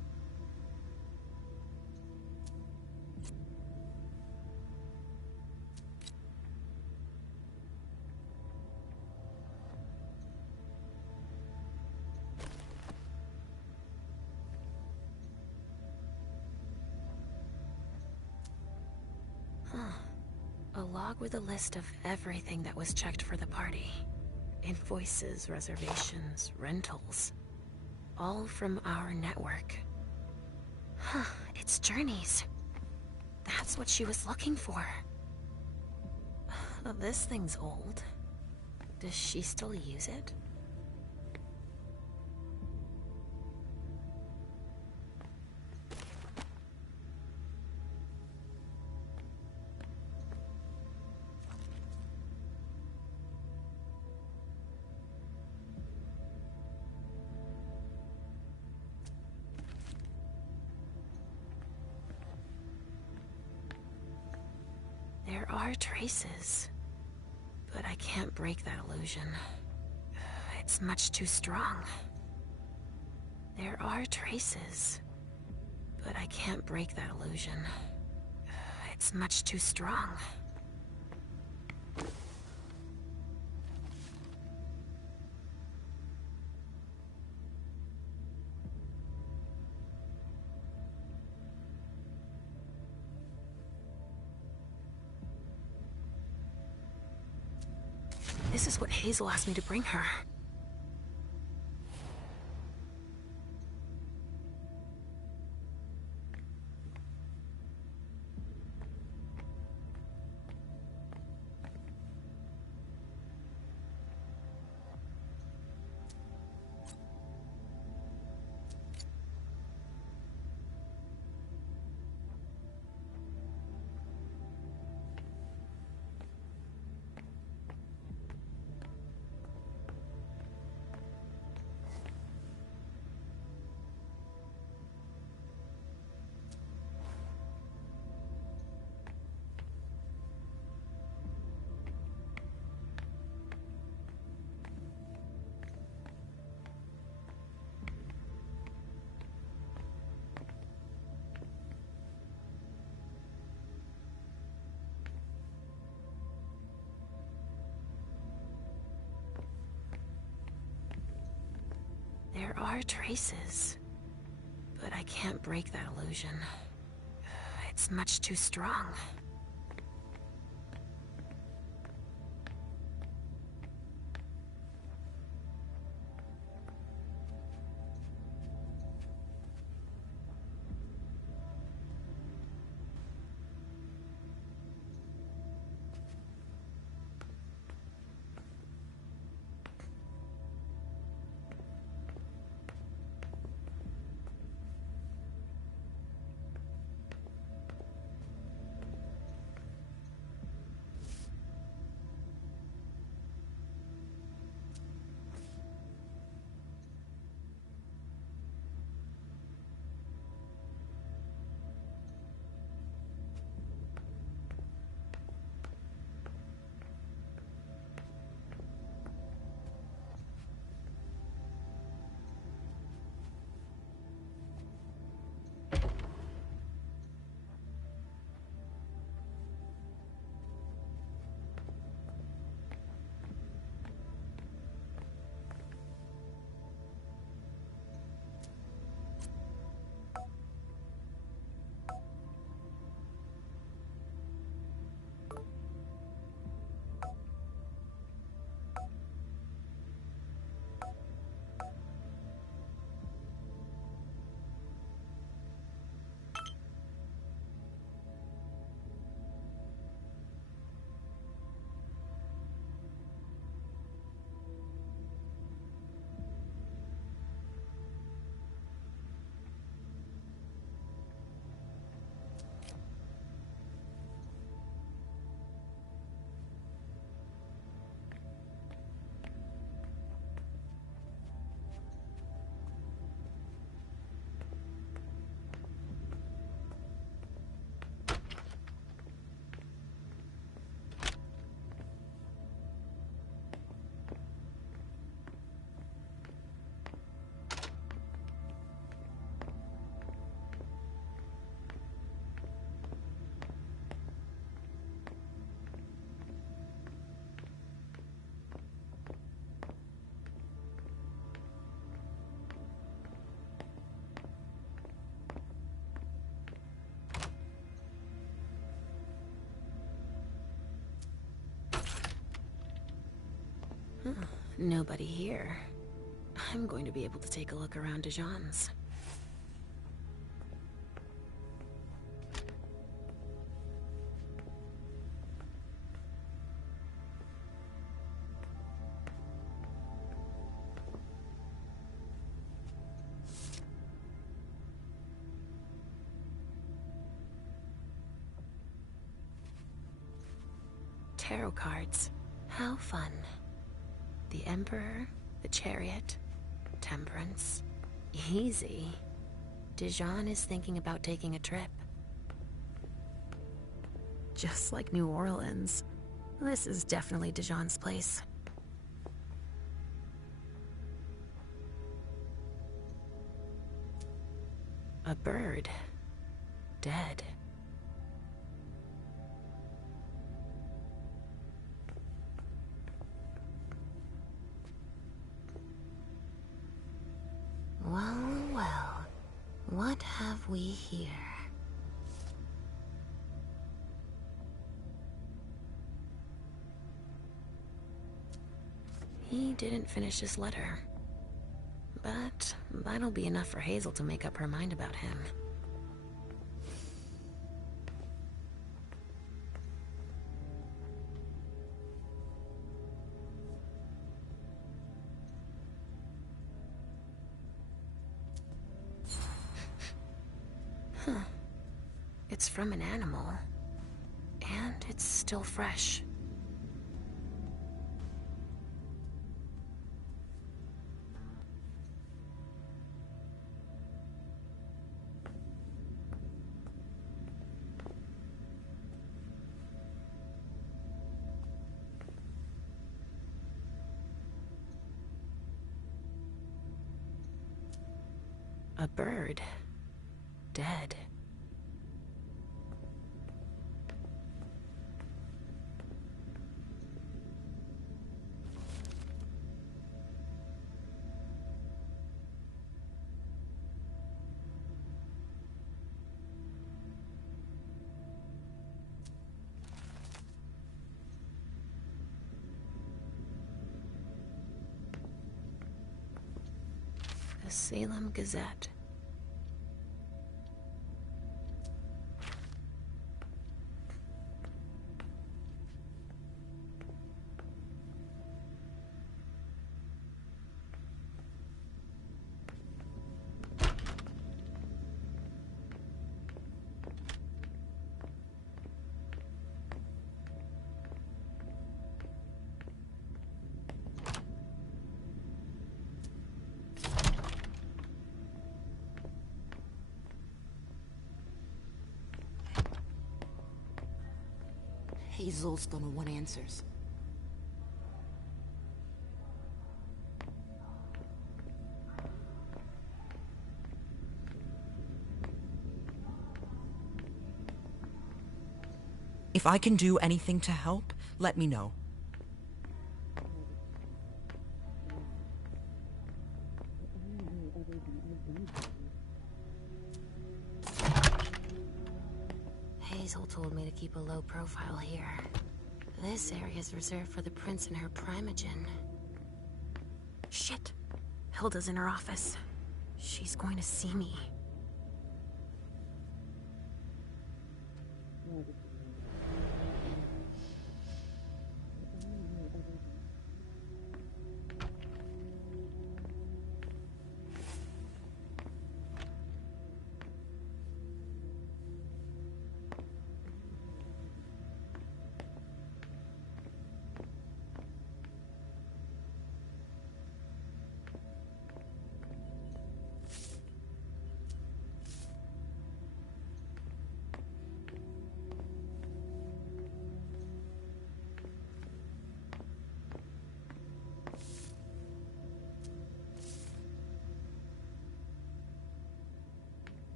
A log with a list of everything that was checked for the party. Invoices, reservations, rentals. All from our network. Huh, it's Journey's. That's what she was looking for. This thing's old. Does she still use it? There are traces, but I can't break that illusion. It's much too strong. There are traces, but I can't break that illusion. It's much too strong. This is what Hazel asked me to bring her. There are traces, but I can't break that illusion. It's much too strong. Nobody here. I'm going to be able to take a look around Dijon's. Tarot cards. How fun. The Emperor, the Chariot, Temperance. Easy. Dijon is thinking about taking a trip. Just like New Orleans. This is definitely Dijon's place. A bird. Dead. Well, well, what have we here? He didn't finish his letter, but that'll be enough for Hazel to make up her mind about him. It's from an animal, and it's still fresh. A bird. Dead. The Salem Gazette. Hazel's gonna want answers. If I can do anything to help, let me know. Hazel told me to keep a low profile here. This area is reserved for the prince and her primogen. Shit. Hilda's in her office. She's going to see me.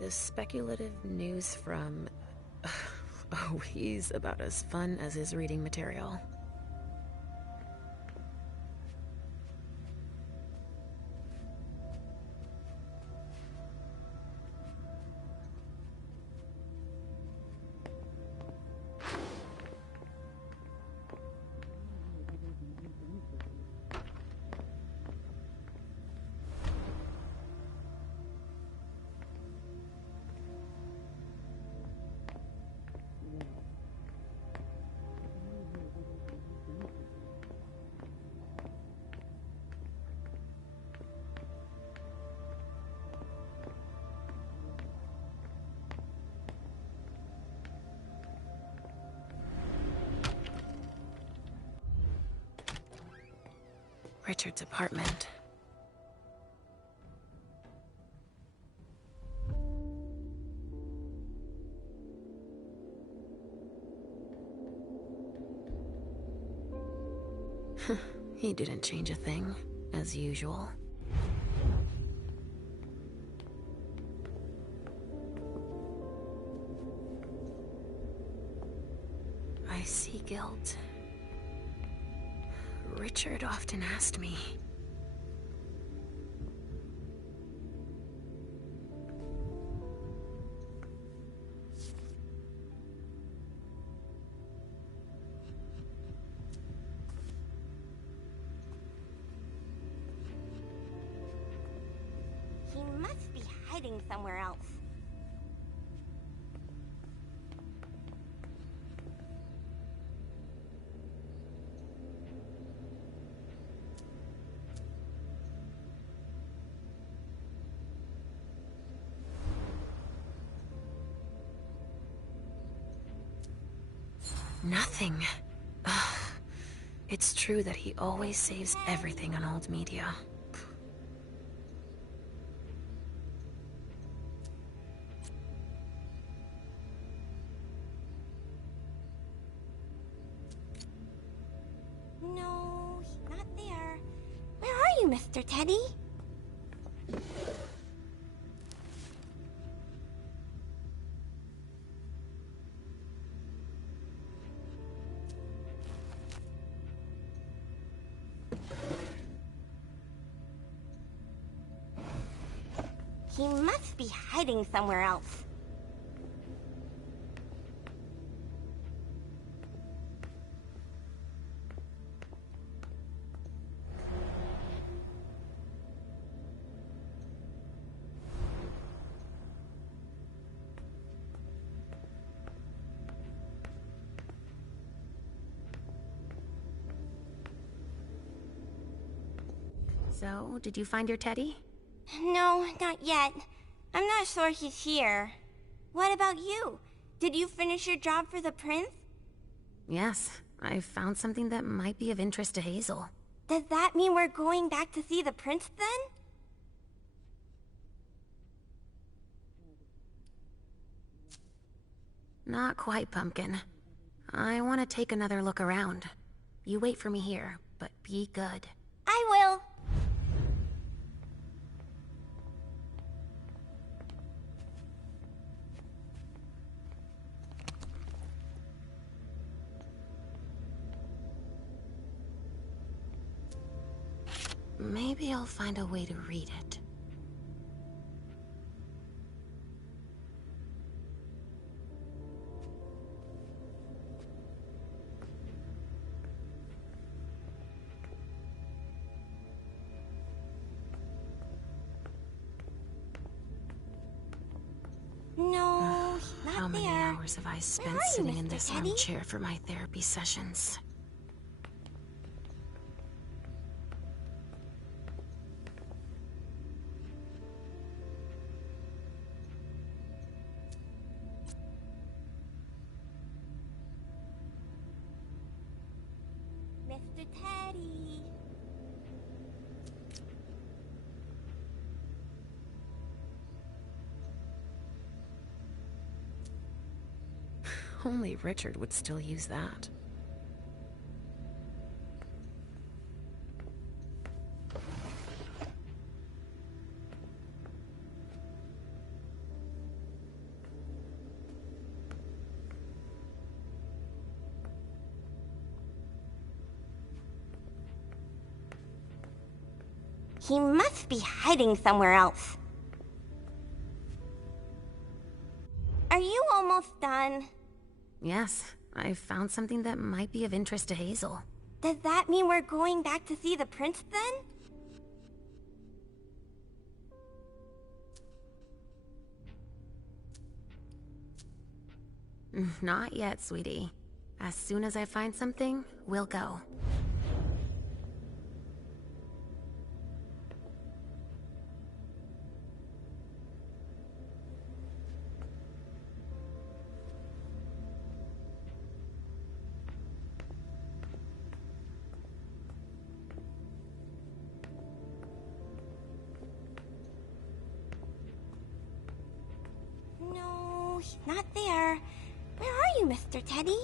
This speculative news from... Oh, he's about as fun as his reading material. Richard's apartment. He didn't change a thing, as usual. I see guilt. Richard often asked me. He must be hiding somewhere else. Nothing. Ugh. It's true that he always saves everything on old media. No, he's not there. Where are you, Mr. Teddy? He must be hiding somewhere else. So, did you find your teddy? No, not yet. I'm not sure he's here. What about you? Did you finish your job for the prince? Yes, I found something that might be of interest to Hazel. Does that mean we're going back to see the prince then? Not quite, Pumpkin. I want to take another look around. You wait for me here, but be good. I will. Maybe I'll find a way to read it. No, he's not How many there. hours have I spent Where are you, sitting in Mr. this Teddy? armchair for my therapy sessions? Mr. Teddy. Only Richard would still use that. He must be hiding somewhere else. Are you almost done? Yes, I found something that might be of interest to Hazel. Does that mean we're going back to see the prince then? Not yet, sweetie. As soon as I find something, we'll go. No, he's not there. Where are you, Mr. Teddy?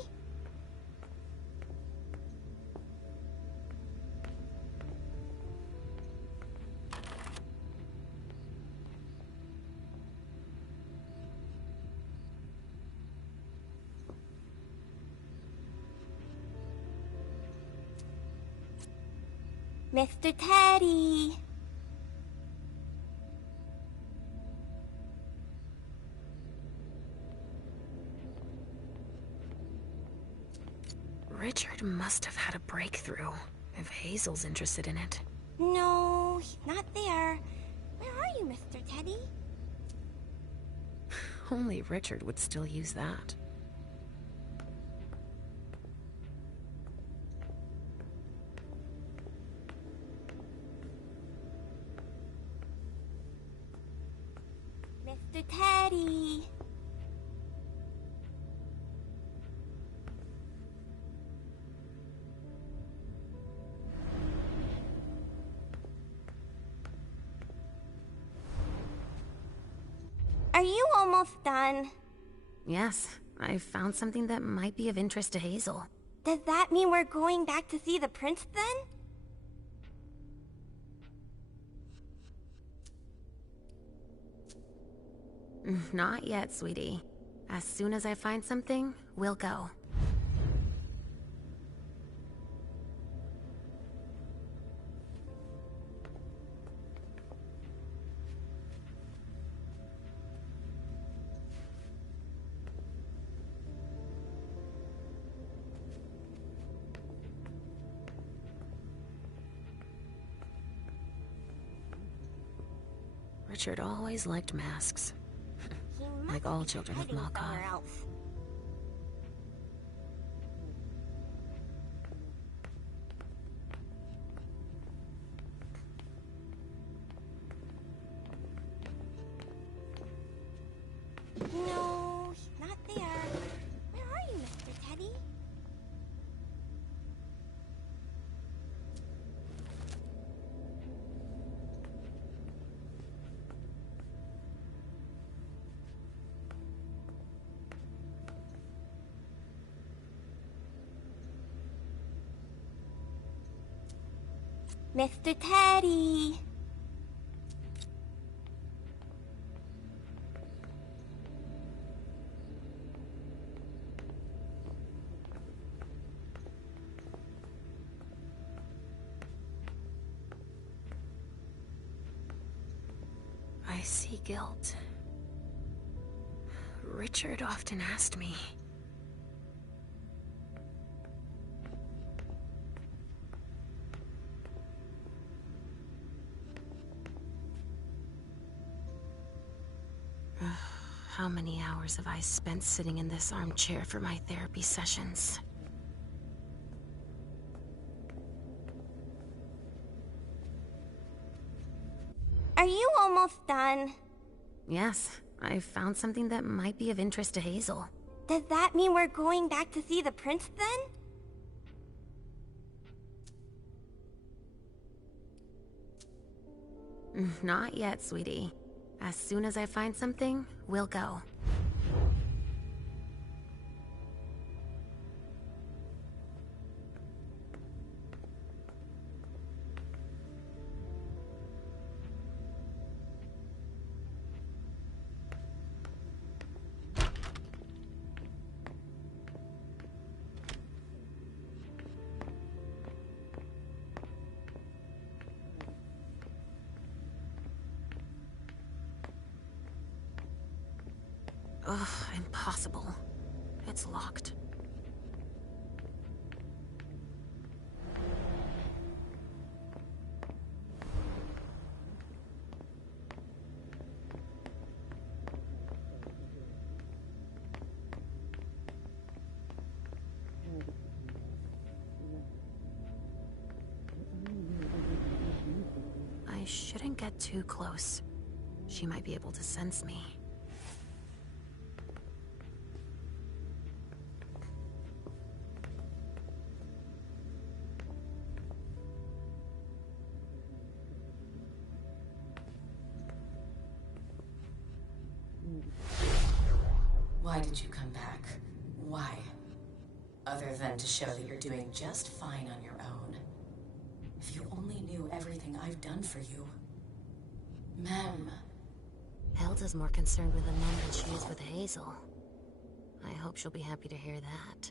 Mr. Teddy! Richard must have had a breakthrough, if Hazel's interested in it. No, he's not there. Where are you, Mr. Teddy? Only Richard would still use that. Mr. Teddy! Are you almost done? Yes, I found something that might be of interest to Hazel. Does that mean we're going back to see the prince then? Not yet, sweetie. As soon as I find something, we'll go. Richard always liked masks. Like all children of Malkov. No, he's not there. Where are you, Mr. Teddy? Mr. Teddy! I see guilt. Richard often asked me. How many hours have I spent sitting in this armchair for my therapy sessions? Are you almost done? Yes, I found something that might be of interest to Hazel. Does that mean we're going back to see the prince then? Not yet, sweetie. As soon as I find something, we'll go. Ugh, impossible. It's locked. I shouldn't get too close. She might be able to sense me. Why did you come back? Why? Other than to show that you're doing just fine on your own. If you only knew everything I've done for you. Ma'am. Hilda's more concerned with the men than she is with Hazel. I hope she'll be happy to hear that.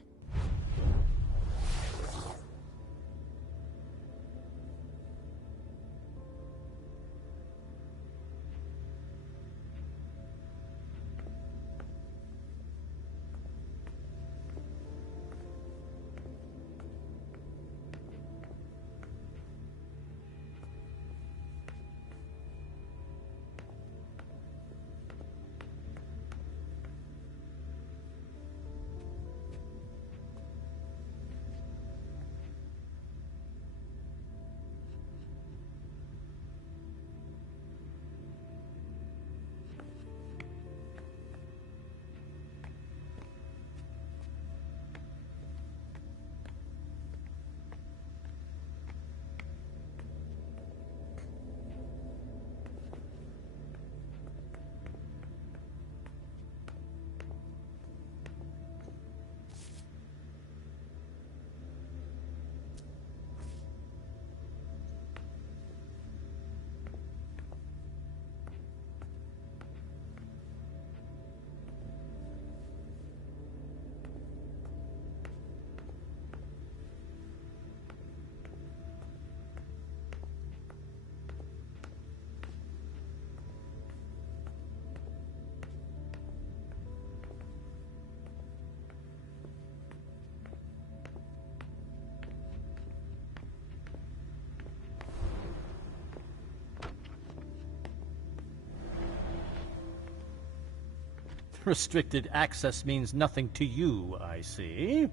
Restricted access means nothing to you, I see.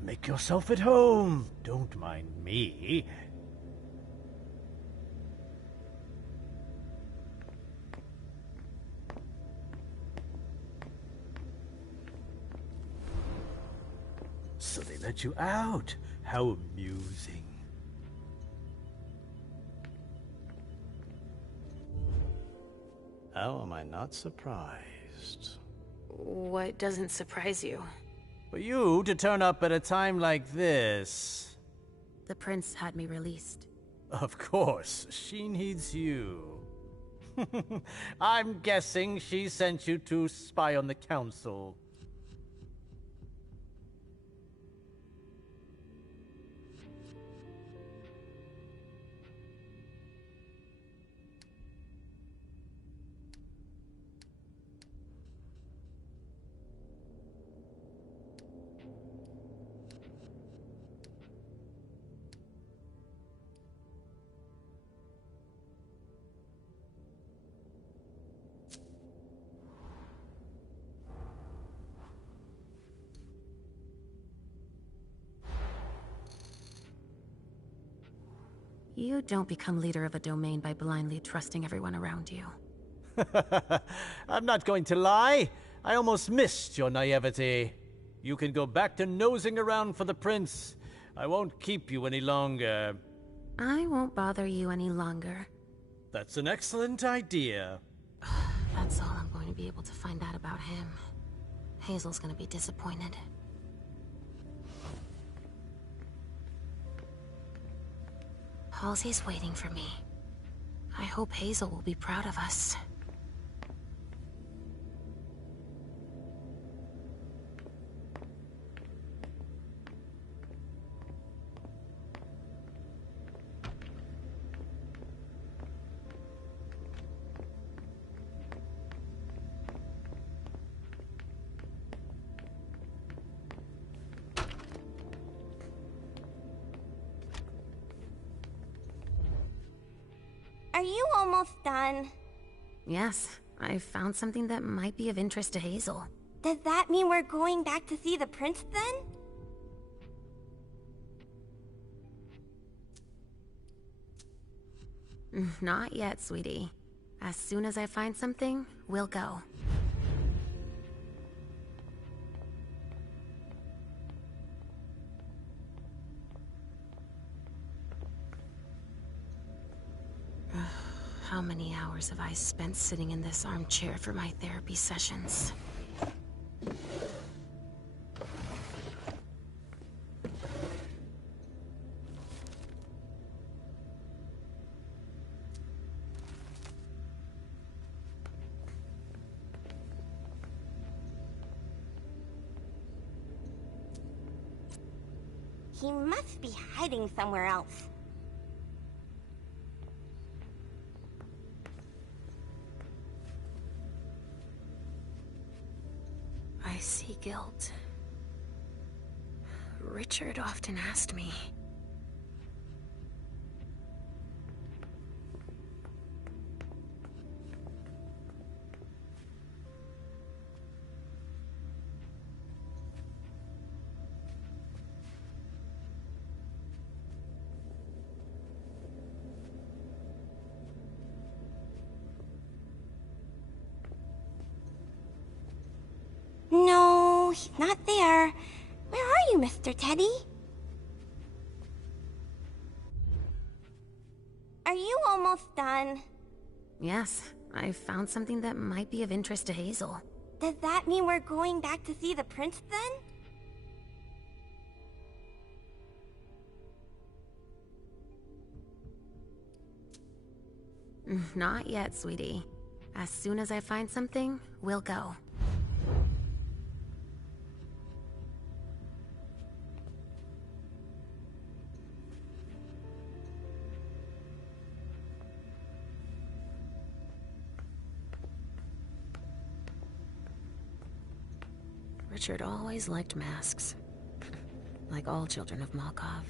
Make yourself at home. Don't mind me. So they let you out. How amusing. How am I not surprised? What doesn't surprise you? For you to turn up at a time like this. The prince had me released. Of course, she needs you. I'm guessing she sent you to spy on the council. You don't become leader of a domain by blindly trusting everyone around you. I'm not going to lie. I almost missed your naivety. You can go back to nosing around for the prince. I won't keep you any longer. I won't bother you any longer. That's an excellent idea. That's all I'm going to be able to find out about him. Hazel's gonna be disappointed. Halsey's waiting for me. I hope Hazel will be proud of us. Are you almost done? Yes, I found something that might be of interest to Hazel. Does that mean we're going back to see the prince then? Not yet, sweetie. As soon as I find something, we'll go. How many hours have I spent sitting in this armchair for my therapy sessions? He must be hiding somewhere else. I see guilt. Richard often asked me. No, he's not there. Where are you, Mr. Teddy? Are you almost done? Yes, I found something that might be of interest to Hazel. Does that mean we're going back to see the prince then? Not yet, sweetie. As soon as I find something, we'll go. Richard always liked masks. Like all children of Malkov.